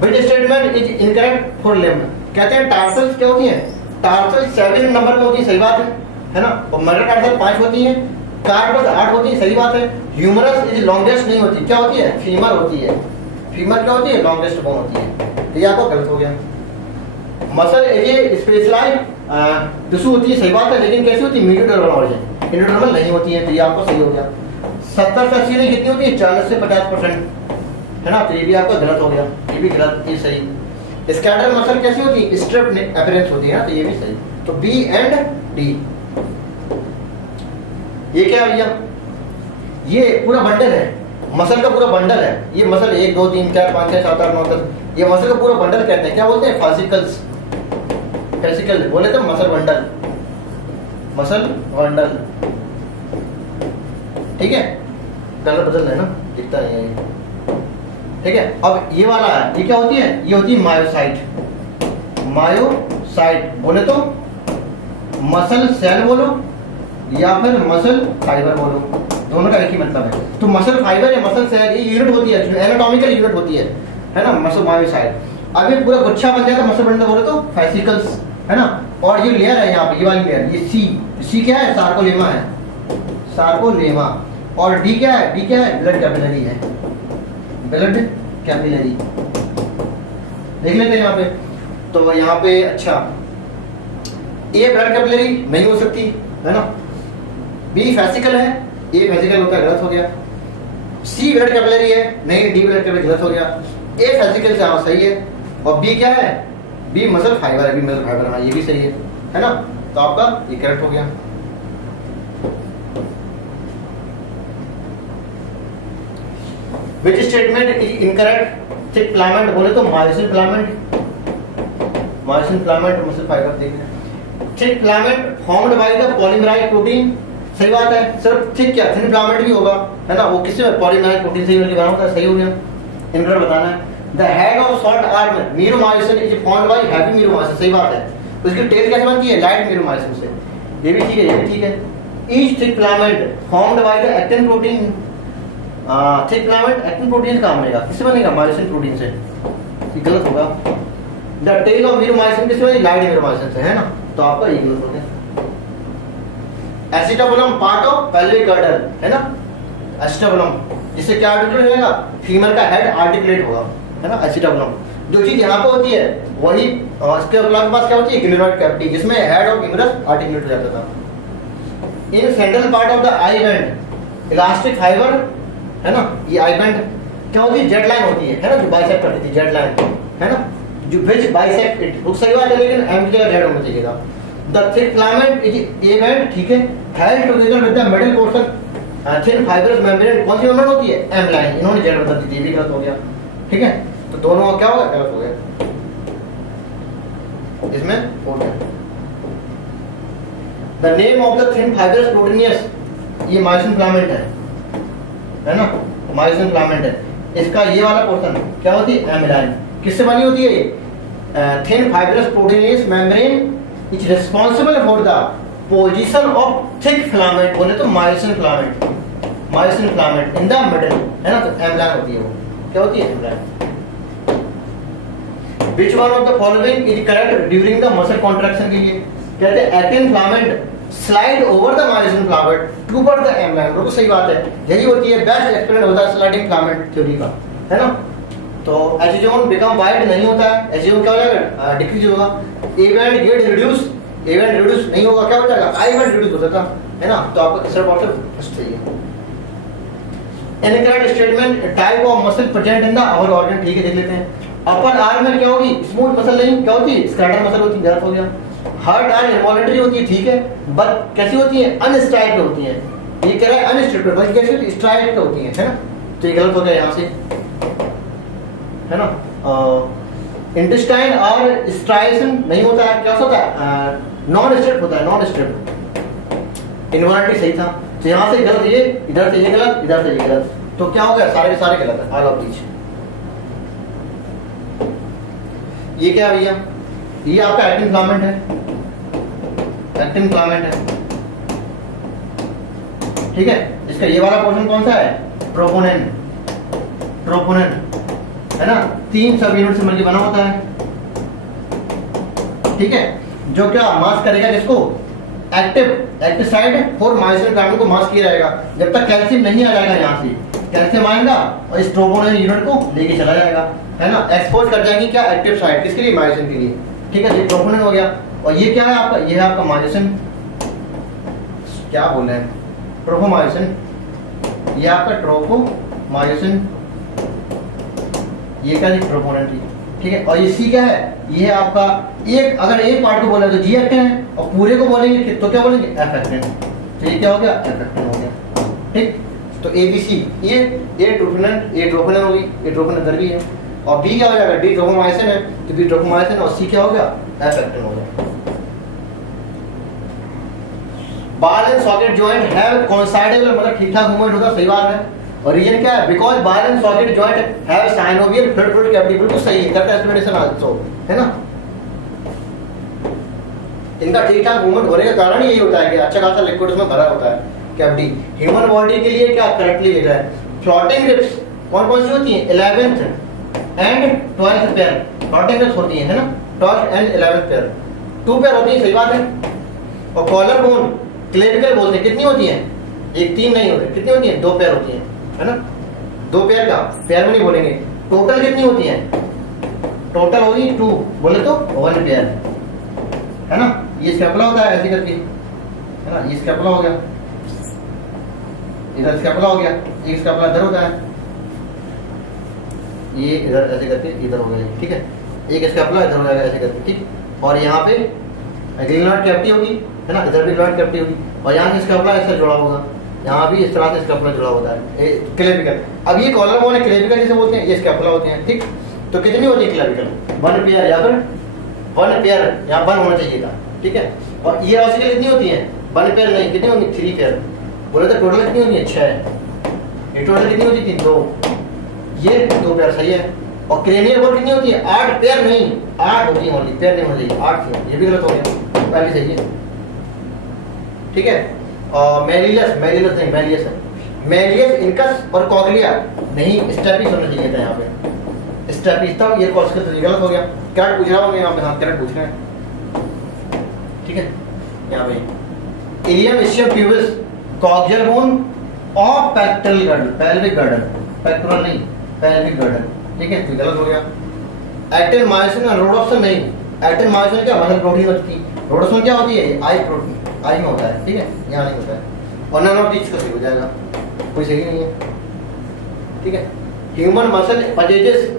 But statement is incorrect for limb, कहते हैं टार्सल्स क्या होती है, टार्सल 7 नंबर में होती है, सही बात है ना, और मदर टार्सल 5 होती है, कार्पस 8 होती है, सही बात है। ह्यूमरस इज लॉन्गेस्ट नहीं होती, क्या होती है, फीमर होती है, फीमर क्या होती है, लॉन्गेस्ट बोन होती है, तो ये आपको गलत हो गया। मसल ये स्पेशलाइज टिश्यू होती है, सही बात है, लेकिन कैसी होती है, मीडियोडर्मल ऑरिजिन, इंडोडर्मल नहीं होती है, तो ये आपको सही हो गया। 70% कितनी होती है, 40 से 50%, है ना, तो ये भी आपका गलत हो गया, ये भी गलत, ये सही। स्कैटर मसल कैसी होती है, स्ट्रिप अपीयरेंस होती है ना, तो ये भी सही। तो बी एंड डी, ये क्या भैया, ये पूरा बंडल है, मसल का पूरा बंडल है, ये मसल 1 2 3 4 5 6 7 8 9 10, ये मसल का पूरा बंडल कहते हैं, क्या बोलते हैं, फासिकल्स, फेसिकल बोले तो मसल बंडल, मसल बंडल, ठीक है, कलर बदल है ना, दिखता है ये, ठीक है। अब ये वाला है, ये क्या होती है, ये होती है मायोसाइट, मायोसाइट बोले तो मसल सेल बोलो या फिर मसल फाइबर बोलो, दोनों का एक ही मतलब है। तो मसल फाइबर या मसल सेल ये यूनिट होती है, एनाटॉमिकल यूनिट होती है ना, मसल मायोसाइट। अब ये पूरा गुच्छा बन जाता है मसल बंडल बोले तो फेसिकल्स, है ना, और ये लेयर है यहाँ पे, ये वाली लेयर, ये सी क्या है, सार्कोलेमा है, सार्कोलेमा, और डी क्या है, डी क्या है, ब्लड कैपिलरी है, ब्लड कैपिलरी, देख लेते हैं यहाँ पे। तो यहाँ पे अच्छा, ए ब्लड कैपिलरी नहीं हो सकती, है ना, बी फेसिकल है, ए फेसिकल होता है, गलत हो गया। सी ब्लड कैपिलरी है, नहीं, डी ब्लड कैपिलरी, गलत हो गया। ए फेसिकल से हाँ सही है, और बी क्या है, बी मसल फाइबर है, बी मसल फाइबर, हाँ ये भी सही है ना, तो आपका ये करेक्ट हो गया। Which statement is incorrect? Thick filament बोले तो myosin filament, myosin filament muscle fibre देखना। Thick filament formed by the polymerise protein, सही बात है, सिर्फ थिक क्या, थिन फिलामेंट भी होगा, है ना, वो किससे, पॉलीमराइज प्रोटीन से मिलकर बना होता है, सही हो गया। इनकरेक्ट बताना है। The head of short arm meromyosin is formed by heavy meromyosin, सही बात है। उसकी टेल कैसे बनती है, लाइट मीरोमायोसिन से, ये भी ठीक है, ये भी ठीक है। Each thick filament formed by the actin protein. Thick filament actin protein कहाँ बनेगा, किससे बनेगा, मायोसिन प्रोटीन से। ये गलत होगा। द टेल ऑफ मीरोमाइसिन किससे बनेगी, लाइड मीरोमाइसिन से, है ना, तो आपका ये गलत हो गया। Acetabulum part of pelvic girder, है ना, एसिटाबुलम, जिससे क्या आर्टिकुलेट हो जाएगा, फीमेल का हेड आर्टिकुलेट होगा, है ना, एसिटाबुलम। जो चीज यहाँ पे होती है वही इसके पास क्या होती है, ग्लिनोइड कैविटी, जिसमें हेड ऑफ ह्यूमरस आर्टिकुलेट हो जाता था। In central part of the I band elastic fibre, है ना, ये आई बैंड क्या होती है, जेट लाइन होती है ना, जो बाइसेक्ट करती थी, जेट लाइन, है ना, जो विच बाइसेक्ट इट, वो सही बात है, लेकिन एम की जगह जेड होना चाहिए था। The thick filament is A band, ठीक है, held together with the middle portion thin fibrous membrane, कौन सी मेम्ब्रेन होती है, एम लाइन, इन्होंने जेड बता दी थी, ये भी गलत हो गया, ठीक है, तो दोनों क्या होगा, गलत हो गया, इसमें हो गया। The name of the thin fibrous proteinaceous, ये मायोसिन फिलामेंट है ना, मायोसिन फिलामेंट है, इसका ये वाला पोर्शन क्या होती है, एम लाइन, किससे बनी होती है, thin fibrous proteinaceous membrane is responsible for the position of thick filament, बोले तो myosin filament, myosin filament in the middle, है ना, तो एम लाइन होती है, वो क्या होती है, M line. Which one of the following is correct during the muscle contraction के लिए, कहते हैं actin filament slide over the myosin filament toward the M line, बिल्कुल सही बात है, यही होती है, बेस्ट एक्सपेरिमेंट होता है स्लाइडिंग फिलामेंट थ्योरी का, है ना। तो एसिजोन बिकम वाइड नहीं होता है, एसिजोन क्या हो जाएगा, डिक्रीज होगा, A band get reduce, A band reduce नहीं होगा, क्या हो जाएगा, आई बैंड रिड्यूस हो जाता है ना, तो आपका तीसरा ऑप्शन फर्स्ट सही है। Incorrect statement type of muscle present in the our organ, ठीक है, देख लेते हैं। अपर आर्म में क्या होगी, स्मूथ मसल नहीं, क्या होती है, स्क्रैटल मसल होती है, गलत हो गया। हार्ड आर्म इनवॉलंटरी होती है, ठीक है, बट कैसी होती है, अनस्ट्राइक्ड होती है, ये कह रहा है अनस्ट्रिक्टेड, बल्कि कैसी होती है, स्ट्राइक्ड होती है ना, तो ये गलत हो गया यहाँ से, है ना। इंटेस्टाइन और स्ट्राइएशन नहीं होता है, क्या होता है, नॉन स्ट्रिप होता है, नॉन स्ट्रिप, इनवॉलंटरी सही था, तो यहाँ से गलत, ये इधर से ये गलत, इधर से ये गलत, तो क्या हो गया, सारे के सारे गलत है, ऑल ऑफ दीज। ये क्या भैया, ये आपका एक्टिन फिलामेंट है, एक्टिन फिलामेंट है, ठीक है, इसका ये वाला पोर्शन कौन सा है, ट्रोपोनिन, ट्रोपोनिन, है ना, 3 सब यूनिट से मिलकर बना होता है, ठीक है, जो क्या मास्क करेगा जिसको, active side for myosin filament को मास्क किया जाएगा, जब तक कैल्शियम नहीं आ जाएगा, यहाँ से कैल्शियम आएगा और इस ट्रोपोनिन यूनिट को लेके चला जाएगा, है ना, एक्सपोज कर जाएंगे क्या, एक्टिव साइड, किसके लिए, मायोसिन के लिए, ठीक है, ये ट्रोपोनिन हो गया। और ये क्या है आपका, ये है आपका मायोसिन, क्या बोल रहे हैं, ट्रोपोमायोसिन, ये आपका ट्रोपोमायोसिन, ये क्या है, ट्रोपोनिन, ठीक है, और ये सी क्या है, ये है आपका, एक अगर एक पार्ट को बोला तो जी एक्टिन है, और पूरे को बोलेंगे तो क्या बोलेंगे, एफ एक्टिन, तो ये क्या हो गया, एफ एक्टिन हो गया, ठीक, तो ए बी सी, ये ट्रोपोनिन, ये ट्रोपोनिन होगी, ये ट्रोपोनिन इधर भी है, और बी क्या हो जाएगा, डी ट्रोपोमायोसिन है, तो बी ट्रोपोमायोसिन, और सी क्या हो गया, एफ एक्टिन हो गया। बाल एंड सॉकेट जॉइंट हैव कोइंसाइडेबल, मतलब ठीक ठाक मूवमेंट होगा, सही बात है, और रीजन क्या है, बिकॉज बाल and socket joint have synovial fluid cavity, बिल्कुल सही है, करता एक्सप्लेनेशन आल्सो, है ना, इनका ठीक ठाक मूवमेंट होने का कारण यही होता है कि अच्छा खासा लिक्विड उसमें भरा होता है कैविटी। ह्यूमन बॉडी के लिए क्या करेक्टली लिखा है, फ्लोटिंग रिब्स कौन कौन सी होती हैं, 11th and 12th pair, floating ribs होती हैं, है ना, 12th and 11th pair, 2 pair होती है, सही बात है, और कॉलर बोन क्लेविकल बोलते हैं, कितनी होती हैं, एक 3 नहीं होते, कितनी होती हैं, 2 पेयर होती हैं, है ना, 2 पेयर का, पेयर में नहीं बोलेंगे, टोटल कितनी होती हैं, टोटल होगी 2, बोले तो 1 पेयर, है ना, ये स्कैपुला होता है ऐसे करके, है ना, ये स्कैपुला हो गया, इधर स्कैपुला हो गया, एक स्कैपुला इधर होता है, ये इधर ऐसे करके इधर हो गया, ठीक है, एक स्कैपुला इधर हो जाएगा ऐसे करके, ठीक, और यहाँ पे ग्लिनोइड कैविटी होगी, है ना, इधर भी ग्लिनोइड कैविटी होगी, और यहाँ से स्कैपुला इससे जुड़ा होगा, यहाँ भी इस तरह से स्कैपुला जुड़ा होता है, क्लेविकल। अब ये कॉलर बोन है, क्लेविकल जिसे बोलते हैं, ये स्कैपुला होते हैं, ठीक, तो कितनी होती है क्लेविकल, 1 पेयर, या फिर 1 पेयर, यहाँ 1 होना चाहिए था, ठीक है, और ये ऑसिकल कितनी होती है, 1 पेयर नहीं, कितनी होती, 3 पेयर, बोले तो टोटल कितनी होती है, 6, ये टोटल कितनी होती थी, 2, ये 2 पेयर सही है, और क्रेनियल बोन कितनी होती है, 8 पेयर नहीं, 8 होती है ओनली, पेयर नहीं होना चाहिए, 8 थी, ये भी गलत हो गया, पहले सही है, ठीक है। मेलियस, मेलियस नहीं, मेलियस है, मेलियस इनकस और कॉग्लिया नहीं, स्टेपिस होना चाहिए था यहाँ पे, स्टेपिस था, ये कॉर्स का तरीका गलत हो गया। करेक्ट पूछ रहा हूँ मैं यहाँ पे, हाँ करेक्ट पूछ रहे हैं, ठीक है। यहाँ पे ilium, ischium, pubis, coxal bone और pectoral girdle, pelvic girdle, pectoral नहीं, पेल्विक गर्डल, ठीक है, गलत हो गया। एक्टिन, मायोसिन और रोडोप्सिन नहीं, एक्टिन मायोसिन क्या मसल प्रोटीन होती है, रोडोप्सिन क्या होती है, आई प्रोटीन, आई में होता है, ठीक है, यहाँ नहीं होता है। और नन ऑफ दिस का सही हो जाएगा, कोई सही नहीं है, ठीक है। Human muscle possesses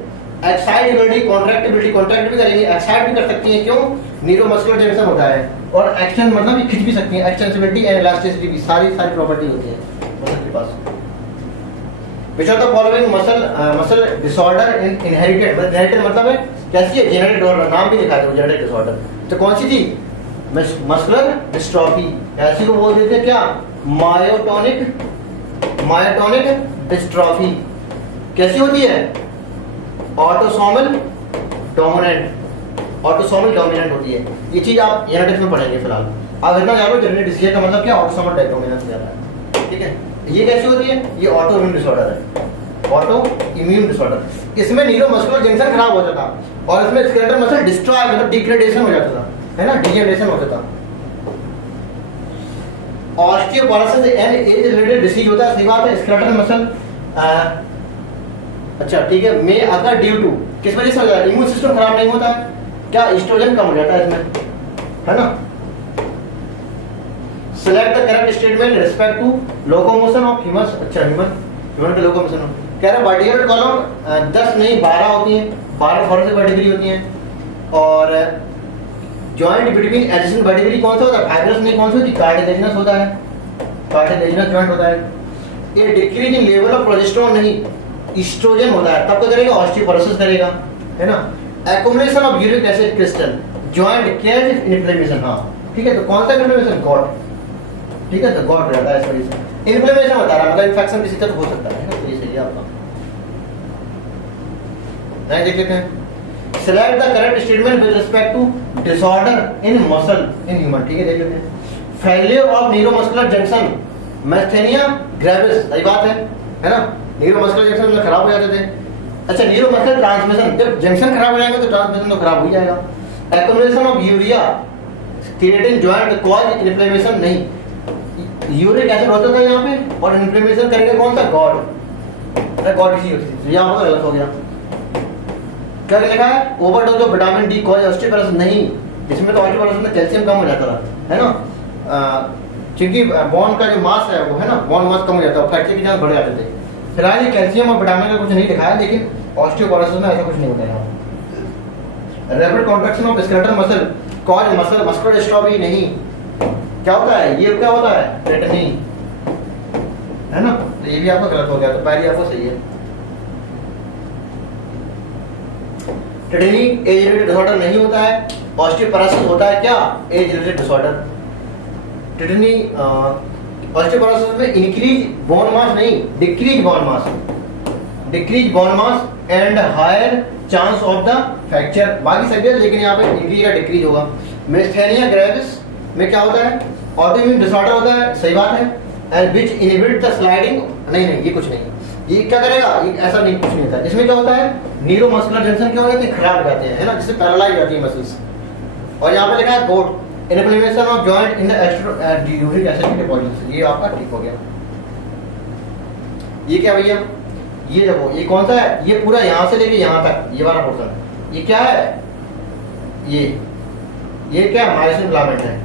excitability, contractibility, contract भी करेंगे, एक्साइट भी कर सकती है, क्यों, न्यूरोमस्कुलर जंक्शन होता है, और एक्शन मतलब ये खिंच भी सकती है, एक्सटेंसिबिलिटी एंड इलास्टिसिटी भी, सारी सारी प्रॉपर्टी होती है मसल के पास। Which of the following muscle disorder inherited, inherited मतलब है कैसी है, जेनेटिक डिसऑर्डर, नाम भी लिखा है जेनेटिक डिसऑर्डर, तो कौन सी थी, मस्कुलर डिस्ट्रॉफी, ऐसी को बोल देते हैं क्या, मायोटोनिक, मायोटोनिक डिस्ट्रॉफी। कैसी होती है, ऑटोसोमल डोमिनेंट, ऑटोसोमल डोमिनेंट होती है, ये चीज आप जेनेटिक्स में पढ़ेंगे फिलहाल। आप इतना जानो जेनेटिक डिसीज का मतलब क्या, ऑटोसोमल डोमिनेंस हो जाता है, ठीक है। ये कैसी होती है, ये ऑटो इम्यून डिसऑर्डर है, ऑटो इम्यून डिसऑर्डर। इसमें न्यूरोमस्कुलर जंक्शन खराब हो जाता और इसमें स्केलेटल मसल डिस्ट्रॉय मतलब डिग्रेडेशन हो जाता था, है ना, डिजेनरेशन हो जाता। Osteoporosis and age related disease होता है, सही बात है, स्केलेटल मसल अच्छा ठीक है, में अगर ड्यू टू किस वजह से हो जाता है, इम्यून सिस्टम खराब नहीं होता है क्या, एस्ट्रोजन कम हो जाता है इसमें, है ना। Select the correct statement with respect to locomotion of human, अच्छा ह्यूमन के लोकोमोशन कह रहे वर्टिकल कॉलम 10 नहीं 12 होती हैं, 12 फॉरवर्ड वर्टिब्री होती हैं। और जॉइंट बिटवीन एडजेसेंट वर्टिब्री कौन सा होता है, फाइब्रस नहीं, कौन सी होती है, कार्टिलेजिनस होता है, कार्टिलेजिनस जॉइंट होता है। ये decrease in level of progesterone नहीं, एस्ट्रोजन होता है, तब क्या करेगा, ऑस्टियोपोरोसिस करेगा, है ना। Accumulation of uric acid crystal, joint cause inflammation, हाँ ठीक है, तो कौन सा इन्फ्लेमेशन, गॉट, ठीक है, तो गॉट रहता है इस वजह से, इन्फ्लेमेशन बता रहा है, मतलब इन्फेक्शन किसी तरह हो सकता है ना, तो ये सही है आपका। नहीं देख लेते हैं, select the correct statement with respect to disorder in muscle in human, ठीक है, देख लेते हैं। Failure of neuromuscular junction, myasthenia gravis, सही बात है ना, न्यूरोमस्कुलर जंक्शन में खराब हो जाते थे। अच्छा, न्यूरोमस्कुलर ट्रांसमिशन, जब जंक्शन खराब हो जाएगा तो ट्रांसमिशन तो खराब हो जाएगा। Accumulation of urea creatine joint cause inflammation नहीं, यूरिक एसिड होता था यहाँ पे और इन्फ्लेमेशन करेंगे कौन सा, गॉड, गॉड की होती थी, यहाँ पर गलत हो गया। क्या लिखा है, overdose of vitamin D cause osteoporosis नहीं, इसमें तो ऑस्टियोपोरोसिस में कैल्शियम कम हो जाता था, है ना, क्योंकि बोन का जो मास है वो है ना, बोन मास कम हो जाता है, फ्रैक्चर के चांस बढ़ जाते थे। फिलहाल ये कैल्शियम और विटामिन का कुछ नहीं लिखा है, लेकिन ऑस्टियोपोरोसिस में ऐसा कुछ नहीं होता है। Rapid contraction of skeletal muscle cause muscle muscular dystrophy नहीं, क्या होता है, ये क्या होता है, टेटनी, है ना, तो ये भी आपका गलत हो गया, तो पहली आपको सही है। टेटनी एज रिलेटेड डिसऑर्डर नहीं होता है, ऑस्टियोपोरोसिस होता है क्या, age related disorder. Tetany osteoporosis में इंक्रीज बोन मास नहीं, decrease bone mass, decrease bone mass and higher chance of the fracture, बाकी सब है, लेकिन यहाँ पे इंक्रीज या डिक्रीज होगा। मिस्थेनिया ग्रेविस में क्या होता है, ऑटोइम्यून डिसऑर्डर होता है, सही बात है, and which inhibit the sliding, नहीं नहीं ये कुछ नहीं, ये क्या करेगा, ये ऐसा नहीं, कुछ नहीं होता है। इसमें क्या होता है, न्यूरोमस्कुलर जंक्शन क्या हो जाते हैं, खराब हो जाते हैं, है ना, जिससे पैरालाइज हो जाती है मसल्स। और यहाँ पे लिखा है gout, inflammation of joint in the uric acid deposition, ये आपका ठीक हो गया। ये क्या भैया, ये देखो, ये कौन सा है, ये पूरा यहाँ से लेके यहाँ तक ये वाला पोर्शन, ये क्या है, ये क्या मायोसिन फिलामेंट है,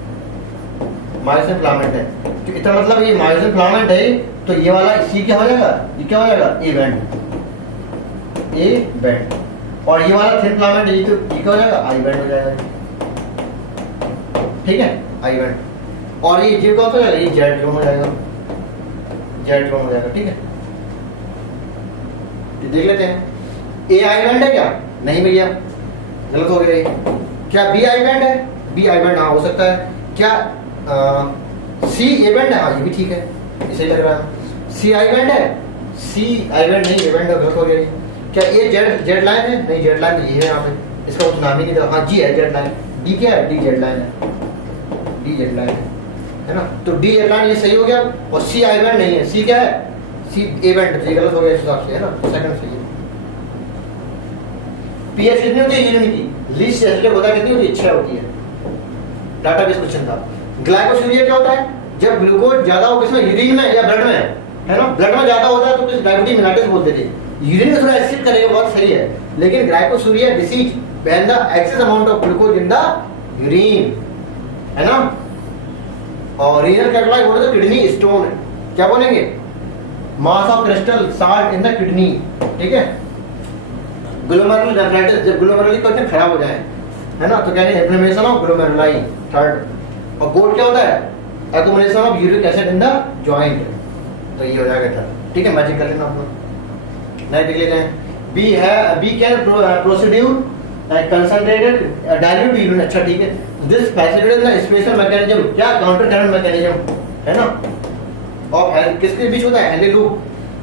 मायोसिन फिलामेंट है, तो इतना मतलब ये मायोसिन फिलामेंट है, तो ये वाला सी क्या हो जाएगा, ये क्या हो जाएगा, ए बैंड, ए बैंड, और ये वाला थिन फिलामेंट ये, तो ये क्या हो जाएगा, आई बैंड हो जाएगा, ठीक है, आई बैंड। और ये जी कौन सा हो जाएगा, ये जेड जोन हो जाएगा, जेड जोन हो जाएगा, ठीक है। देख लेते हैं, ए आई बैंड है क्या, नहीं भैया गलत हो गया। क्या बी आई बैंड है, बी आई बैंड हाँ हो सकता है। क्या सी ए बैंड है, हाँ ये भी ठीक है, इसे लग रहा है। सी आई बैंड है, सी आई बैंड नहीं, ए बैंड गलत हो गया। क्या ये जेड जेड लाइन है, नहीं जेड लाइन ये है यहाँ पे, इसका कुछ नाम ही नहीं था, हाँ जी है जेड लाइन। डी क्या है, डी जेड लाइन है, डी जेड लाइन है, है ना। तो डी एलान ये सही हो गया, और सी आई बैंड नहीं है, सी क्या है, सी ए बैंड, ये गलत हो गया इस हिसाब से, है ना। तो सेकंड सही है। पीएच कितनी होती है यूरिन की, लीस्ट एसिडिक होता है कितनी होती है, 6 होती है। डाटाबेस क्वेश्चन था। ग्लाइकोसूरिया क्या होता है, जब ग्लूकोज ज्यादा हो किसमें, यूरिन में या ब्लड में, है ना। ब्लड में ज्यादा होता है तो कुछ डायबिटीज मिलाटिस बोलते थे, यूरिन में थोड़ा एसिड करेगा, बहुत सही है। लेकिन glycosuria disease when the excess amount of glucose in the urine, है ना। और रीनल कैटालाइज बोले तो किडनी स्टोन, क्या बोलेंगे, mass of crystal salt in the kidney, ठीक है। ग्लोमेरुलर नेफ्राइटिस, जब ग्लोमेरुलर क्वेश्चन खराब हो जाए, है ना, तो क्या है, इन्फ्लेमेशन ऑफ ग्लोमेरुलाई, थर्ड। और गोट क्या होता है, accumulation of uric acid in the joint, तो ये हो जाएगा थर्ड, ठीक है। मैजिक कर लेना आप लोग, नहीं देख लेते हैं। बी है, B can produce concentrated dilute urine, अच्छा ठीक है। This facilitate the special mechanism, क्या, काउंटर करंट मैकेनिज्म, है ना। और किसके बीच होता है, हेनरी लूप,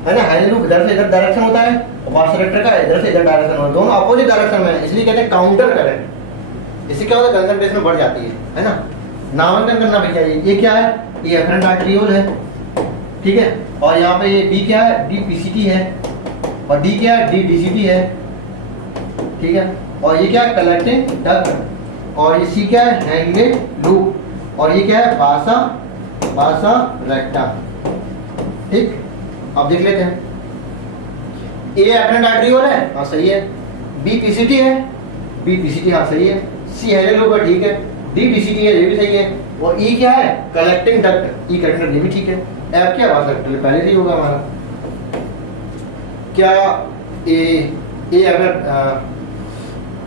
है ना। हेनरी लूप इधर से इधर डायरेक्शन होता है, और वासरेक्टर का इधर से इधर डायरेक्शन होता है, दोनों अपोजिट डायरेक्शन में है, इसलिए कहते हैं काउंटर करंट। इससे क्या होता है, कंसंट्रेशन बढ़ जाती है ना। नामांकन करना भैया, ये क्या है, ये एफरेंट आर्टरियोल है, ठीक है। और यहाँ पे ये बी क्या है, डी पीसीटी है, और डी क्या है, डी डीसीटी है, ठीक है। और ये क्या है, कलेक्टिंग डक्ट, और ये सी क्या है, हैंगले लूप, और ये क्या है, बासा रेक्टा, ठीक। अब देख लेते हैं। ए एफरेंट आर्टरियोल है, हाँ सही है। बी पीसीटी है, बी पीसीटी, हाँ सही है। सी हैंगले लूप है, ठीक है। डी डीसीटी है, ये भी सही है। और ई क्या है, कलेक्टिंग डक्ट, ई कलेक्टिंग डक्ट, ये भी ठीक है। एफ क्या, वासरेक्टर, पहले से ही होगा हमारा। क्या ए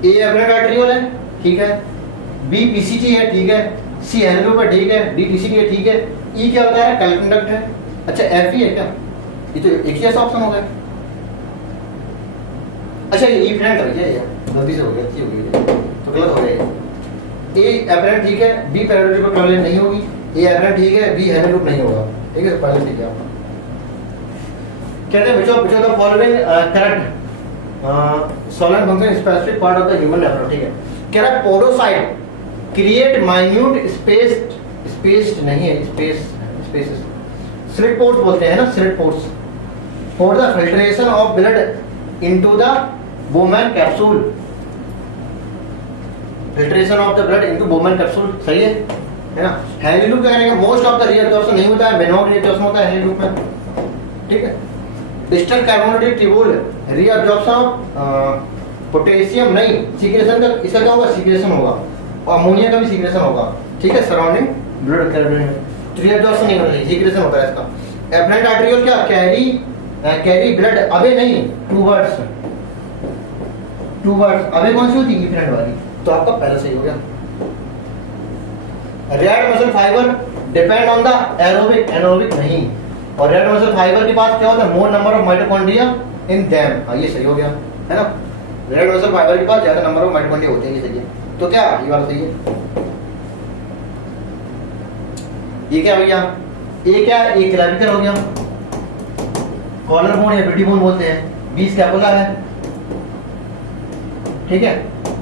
एफरेंट आर्टरियोल है, ठीक है। बी पीसीटी है, ठीक है। सी हैंगले लूप है, ठीक है। डी डीसीटी है, ठीक है। ई क्या होता है, कलेक्टिंग डक्ट है। अच्छा एफ ही है क्या, ये तो एक ही ऐसा ऑप्शन हो गया। अच्छा ये ई फ्रेंड है, ये गलती से हो गया, अच्छी हो गई तो गलत हो गया। ए एफरेंट ठीक है, बी पैरेलल ट्रांजिशन नहीं होगी, ए एफरेंट ठीक है, बी हैंगले लूप नहीं होगा, ठीक है। पहले ठीक है। कहते हैं which of the following correct solvent function specific part of the human nephron, ठीक है। कह रहा है पोडोसाइट क्रिएट माइन्यूट स्पेस्ड नहीं है, स्पेसेस स्लिट पोर्स बोलते हैं ना, slit pores for the filtration of blood into the Bowman capsule, filtration of the blood into Bowman capsule, सही है ना। हैंगले लूप क्या करेंगे, मोस्ट ऑफ द रीअब्जॉर्प्शन नहीं होता है, मिनिमम रीअब्जॉर्प्शन होता है हैंगले लूप में, ठीक है। Distal carbonated tubule reabsorption of potassium नहीं, सीक्रेशन का, इसका क्या होगा, सीक्रेशन होगा, और अमोनिया का भी सीक्रेशन होगा, ठीक है। सराउंडिंग ब्लड रीअब्जॉर्प्शन नहीं होता है, सीक्रेशन होता है इसका। एफरेंट आर्टरियोल क्या, कैरी ब्लड, अबे नहीं, टूवर्ड्स, अबे कौन सी होती है, एफरेंट वाली, तो आपका पहले सही हो गया। Red muscle fibre depend on the aerobic नहीं, और रेड मसल फाइबर के पास क्या होता है, मोर number of mitochondria in them, हाँ ये सही हो गया, है ना। रेड मसल फाइबर के पास ज्यादा नंबर ऑफ माइटोकॉन्ड्रिया होते हैं, ये सही है। तो क्या ये वाला सही है। ये क्या भैया, ये क्या, एक क्लैविकल हो गया, कॉलर बोन या पेटी बोन बोलते हैं, बी स्कैपुला है, ठीक है।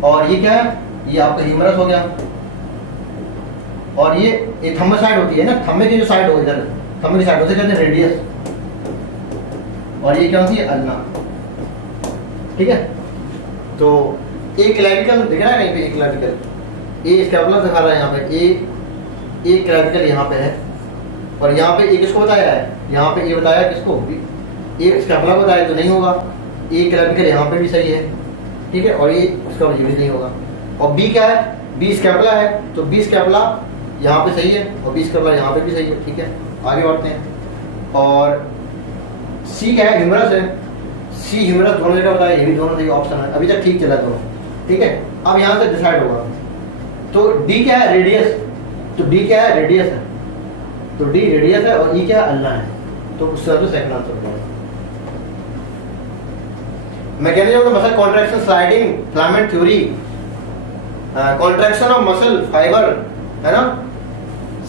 और ये क्या है, ये आपका ह्यूमरस हो गया, और ये थंब साइड होती है ना, थंबे की जो साइड हो, इधर थंबे की साइड होती है, कहते हैं रेडियस, और ये क्या होती है, अल्ना, ठीक है। तो एक क्लैविकल दिख रहा है कहीं पे, एक क्लैविकल, ए स्कैपुला दिखा रहा है यहाँ पे, ए क्लैविकल यहाँ पे है, और यहाँ पे एक किसको बताया है, यहाँ पे ये बताया किसको, एक स्कैपुला बताया तो नहीं होगा, ए क्लैविकल यहाँ पे भी सही है, ठीक है। और ये इसका भी नहीं होगा। और बी क्या है, बी स्कैपुला है, तो बी स्कैपुला यहाँ पे सही है, और बी स्कैपुला यहाँ पे भी सही है, ठीक है। आगे बढ़ते हैं। और सी क्या है, ह्यूमरस है, सी ह्यूमरस दोनों जगह बताया, ये भी दोनों सही ऑप्शन है, अभी तक ठीक चला दोनों, ठीक है। अब यहाँ से डिसाइड होगा, तो डी क्या है, रेडियस, तो डी क्या है, रेडियस है, तो डी रेडियस है, और ई क्या है, अल्ना है, तो उसका तो सेकंड आंसर होगा। Mechanism of the muscle contraction sliding filament theory, contraction of muscle fibre, है ना,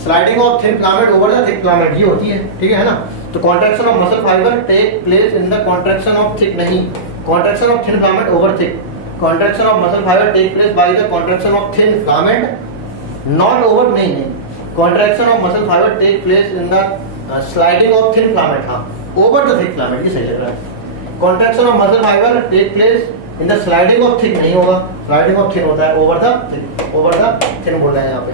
sliding of thin filament over the thick filament, ये होती है, ठीक है ना। तो contraction of muscle fibre take place in the contraction of thick नहीं, contraction of thin filament over thick, contraction of muscle fibre take place by the contraction of thin filament not over, नहीं, contraction of muscle fibre take place in the sliding of thin filament, हाँ over the thick filament, ये सही लग रहा है। Contraction of muscle fibre take place in the sliding of thick नहीं होगा, sliding of thin होता है, over the thick, over the thin बोल रहे हैं यहाँ पे।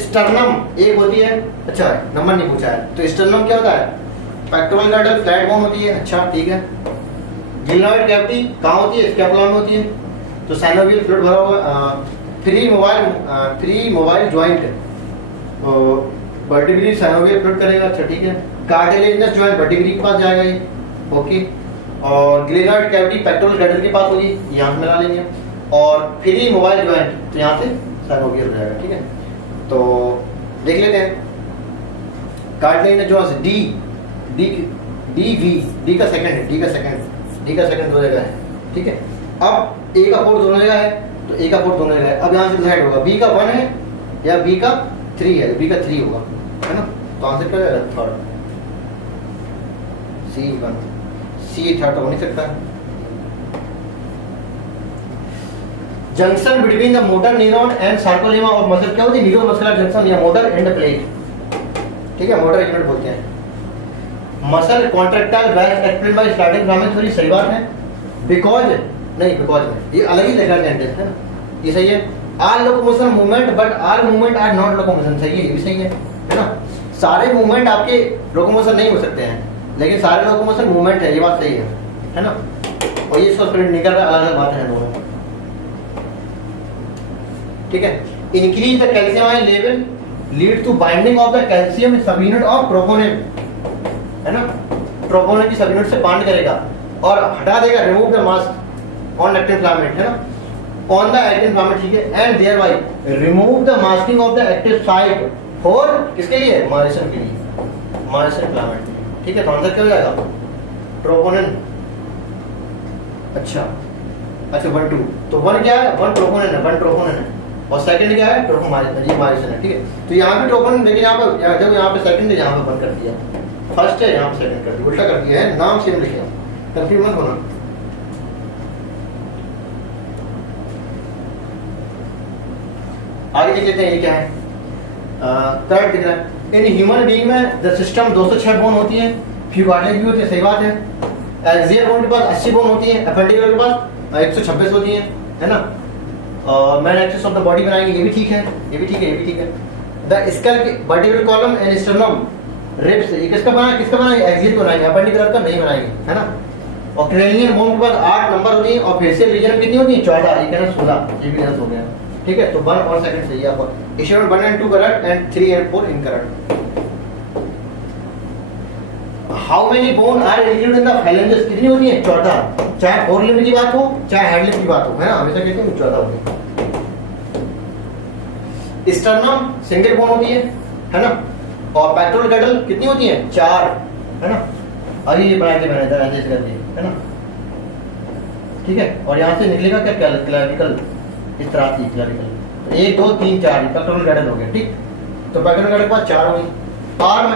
स्टर्नम एक होती है, अच्छा नंबर नहीं पूछा है, तो स्टर्नम क्या होता है, पेक्टोरल गार्डल फ्लैट बोन होती है, अच्छा ठीक है। ग्लिनॉइड कैविटी कहाँ होती है, स्कैपुला में होती है, तो साइनोवियल फ्लूइड भरा होगा। Free mobile joint vertebrae synovial fluid करेगा, अच्छा ठीक है। कार्टिलेजिनस ज्वाइंट वर्टिब्री के पास जाएगा ये, ओके। और ग्लिनॉइड कैविटी पेक्टोरल गार्डल के पास होगी, यहाँ से मिला लेंगे। और फ्री मोबाइल ज्वाइंट तो यहाँ से साइनोवियल हो जाएगा, ठीक है। तो देख लेते हैं cartilaginous joint D D D V, D का सेकंड है, डी का सेकंड दो जगह है, ठीक है। अब ए का फोर्थ दोनों जगह है, तो ए का फोर्थ दोनों जगह है। अब यहाँ से डिसाइड होगा बी का 1 है या बी का 3 है, बी का 3 होगा, है ना। तो आंसर क्या जाएगा, थर्ड, C1, सी थर्ड तो हो नहीं सकता। Junction between the motor neuron and sarcolemma of muscle क्या होती है, न्यूरोमस्कुलर जंक्शन या मोटर एंड प्लेट, ठीक है, मोटर यूनिट बोलते हैं। Muscle contractile batch explain by starting filament, थोड़ी सही बात है। बिकॉज नहीं, बिकॉज में ये अलग ही लेकर सेंटेंस है ना, ये सही है। All locomotion movement but all movement are not locomotion, सही है, ये भी सही है ना। सारे मूवमेंट आपके लोकोमोशन नहीं हो सकते हैं, लेकिन सारे लोकोमोशन मूवमेंट है, ये बात सही है ना। और ये इसको प्रिंट निकल रहा है, अलग अलग बात है दोनों, ठीक है। Increase the calcium ion level lead to binding of the calcium subunit of troponin, है ना, प्रोपोनेंट की सबयूनिट से बाइंड करेगा और हटा देगा, remove the mask on actin filament, है ना, ऑन द एक्टिन फिलामेंट, ठीक है। And thereby remove the masking of the active site for, किसके लिए, मायोसिन के लिए, मायोसिन फिलामेंट, ठीक है। तो आंसर क्या हो जाएगा, प्रोपोनेंट, अच्छा 1 2, तो 1 क्या है, 1 प्रोपोनेंट है, 1 प्रोपोनेंट है, और सेकंड क्या है, ट्रोपोमायोसिन, ये मायोसिन है, ठीक है। तो यहाँ पे ट्रोपोनेंट, लेकिन यहाँ पे जब यहाँ पे सेकंड है, यहाँ पे 1 कर दिया, फर्स्ट है यहाँ पे सेकंड कर दिया, उल्टा कर दिया है, नाम सेम लिखे, कंफ्यूज मत होना। आगे देख लेते हैं ये क्या है, करेक्ट दिख रहा है। इन ह्यूमन बीइंग में द सिस्टम 206 बोन होती है, फ्यू कार्टिलेज भी होती है, सही बात है। एक्सियल बोन के पास 80 बोन होती है, एपेंडिकुलर के पास 126 होती है ना। Man axis of the body बनाएंगे, ये भी ठीक है, ये भी ठीक है, ये भी ठीक है। The skull vertebral column and sternum ribs, ये किसका बनाएंगे, एक्सियल को बनाएंगे, एपेंडिकुलर का नहीं बनाएंगे, है ना। और क्रेनियल बोन के पास 8 नंबर होती है, और फेशियल रीजन कितनी होती है, 14, ये कहना 16, ये भी गलत हो गया, ठीक है। तो 1 और सेकंड सही है आपका। Ensure 1 and 2 correct and 3 and 4 incorrect. How many bone are included in the phalanges, कितनी होती है, 14, चाहे फोर लिम्ब की बात हो चाहे हैंड लिम्ब की बात हो, है ना, हमेशा कहते हैं 14 होती है। स्टर्नम सिंगल बोन होती है ना। और पेक्टोरल गैडल कितनी होती है, 4, है ना। अभी ये बनाए ऐसे कर दिए, है ना, ठीक है। और यहाँ से निकलेगा क्या, क्लैविकल, इस तरह की क्लैविकल, तो 1 2 3 4 पेक्टोरल गैडल हो गया, ठीक। तो पेक्टोरल गैडल के पास 4 हो गई, आर्म,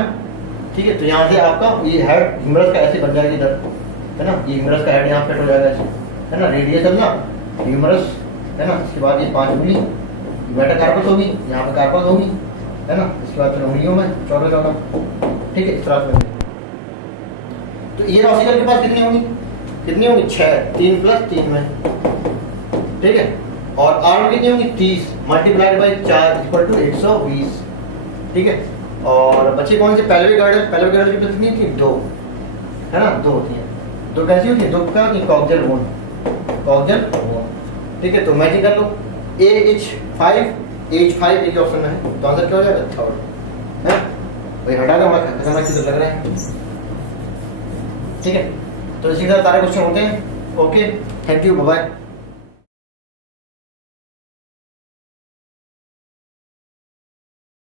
ठीक है। तो यहाँ से आपका ये हेड ह्यूमरस का ऐसे बन जाएगा इधर, है ना, ये ह्यूमरस का हेड यहाँ फिट हो जाएगा ऐसे, है ना, रेडियस ना ह्यूमरस, है ना। इसके बाद ये 5 उंगली मेटाकार्पस होगी, यहाँ पे कार्पस होगी, है ना। इसके बाद फिर उंगलियों में 14, ठीक है, इस तरह से। तो ये ऑसिकल के पास कितनी होगी, 6, 3 + 3 में, ठीक है। और आर्म कितनी होगी, 30 मल्टीप्लाइड बाय 4 इक्वल टू 120, ठीक है। और बच्चे कौन से, पेल्विक गार्डल की कितनी थी, 2, है ना, 2 होती है। 2 कैसी होती है, 2 क्या होती है, कॉक्सियल बोन, ठीक है। तो मैचिंग कर लो, H5 एक ऑप्शन में है, तो आंसर क्या हो जाएगा, थर्ड, है। भाई हटा दो, हमारा खतरनाक चीज लग रहा है, ठीक है। तो इसी तरह सारे क्वेश्चन होते हैं, ओके, थैंक यू, बाय।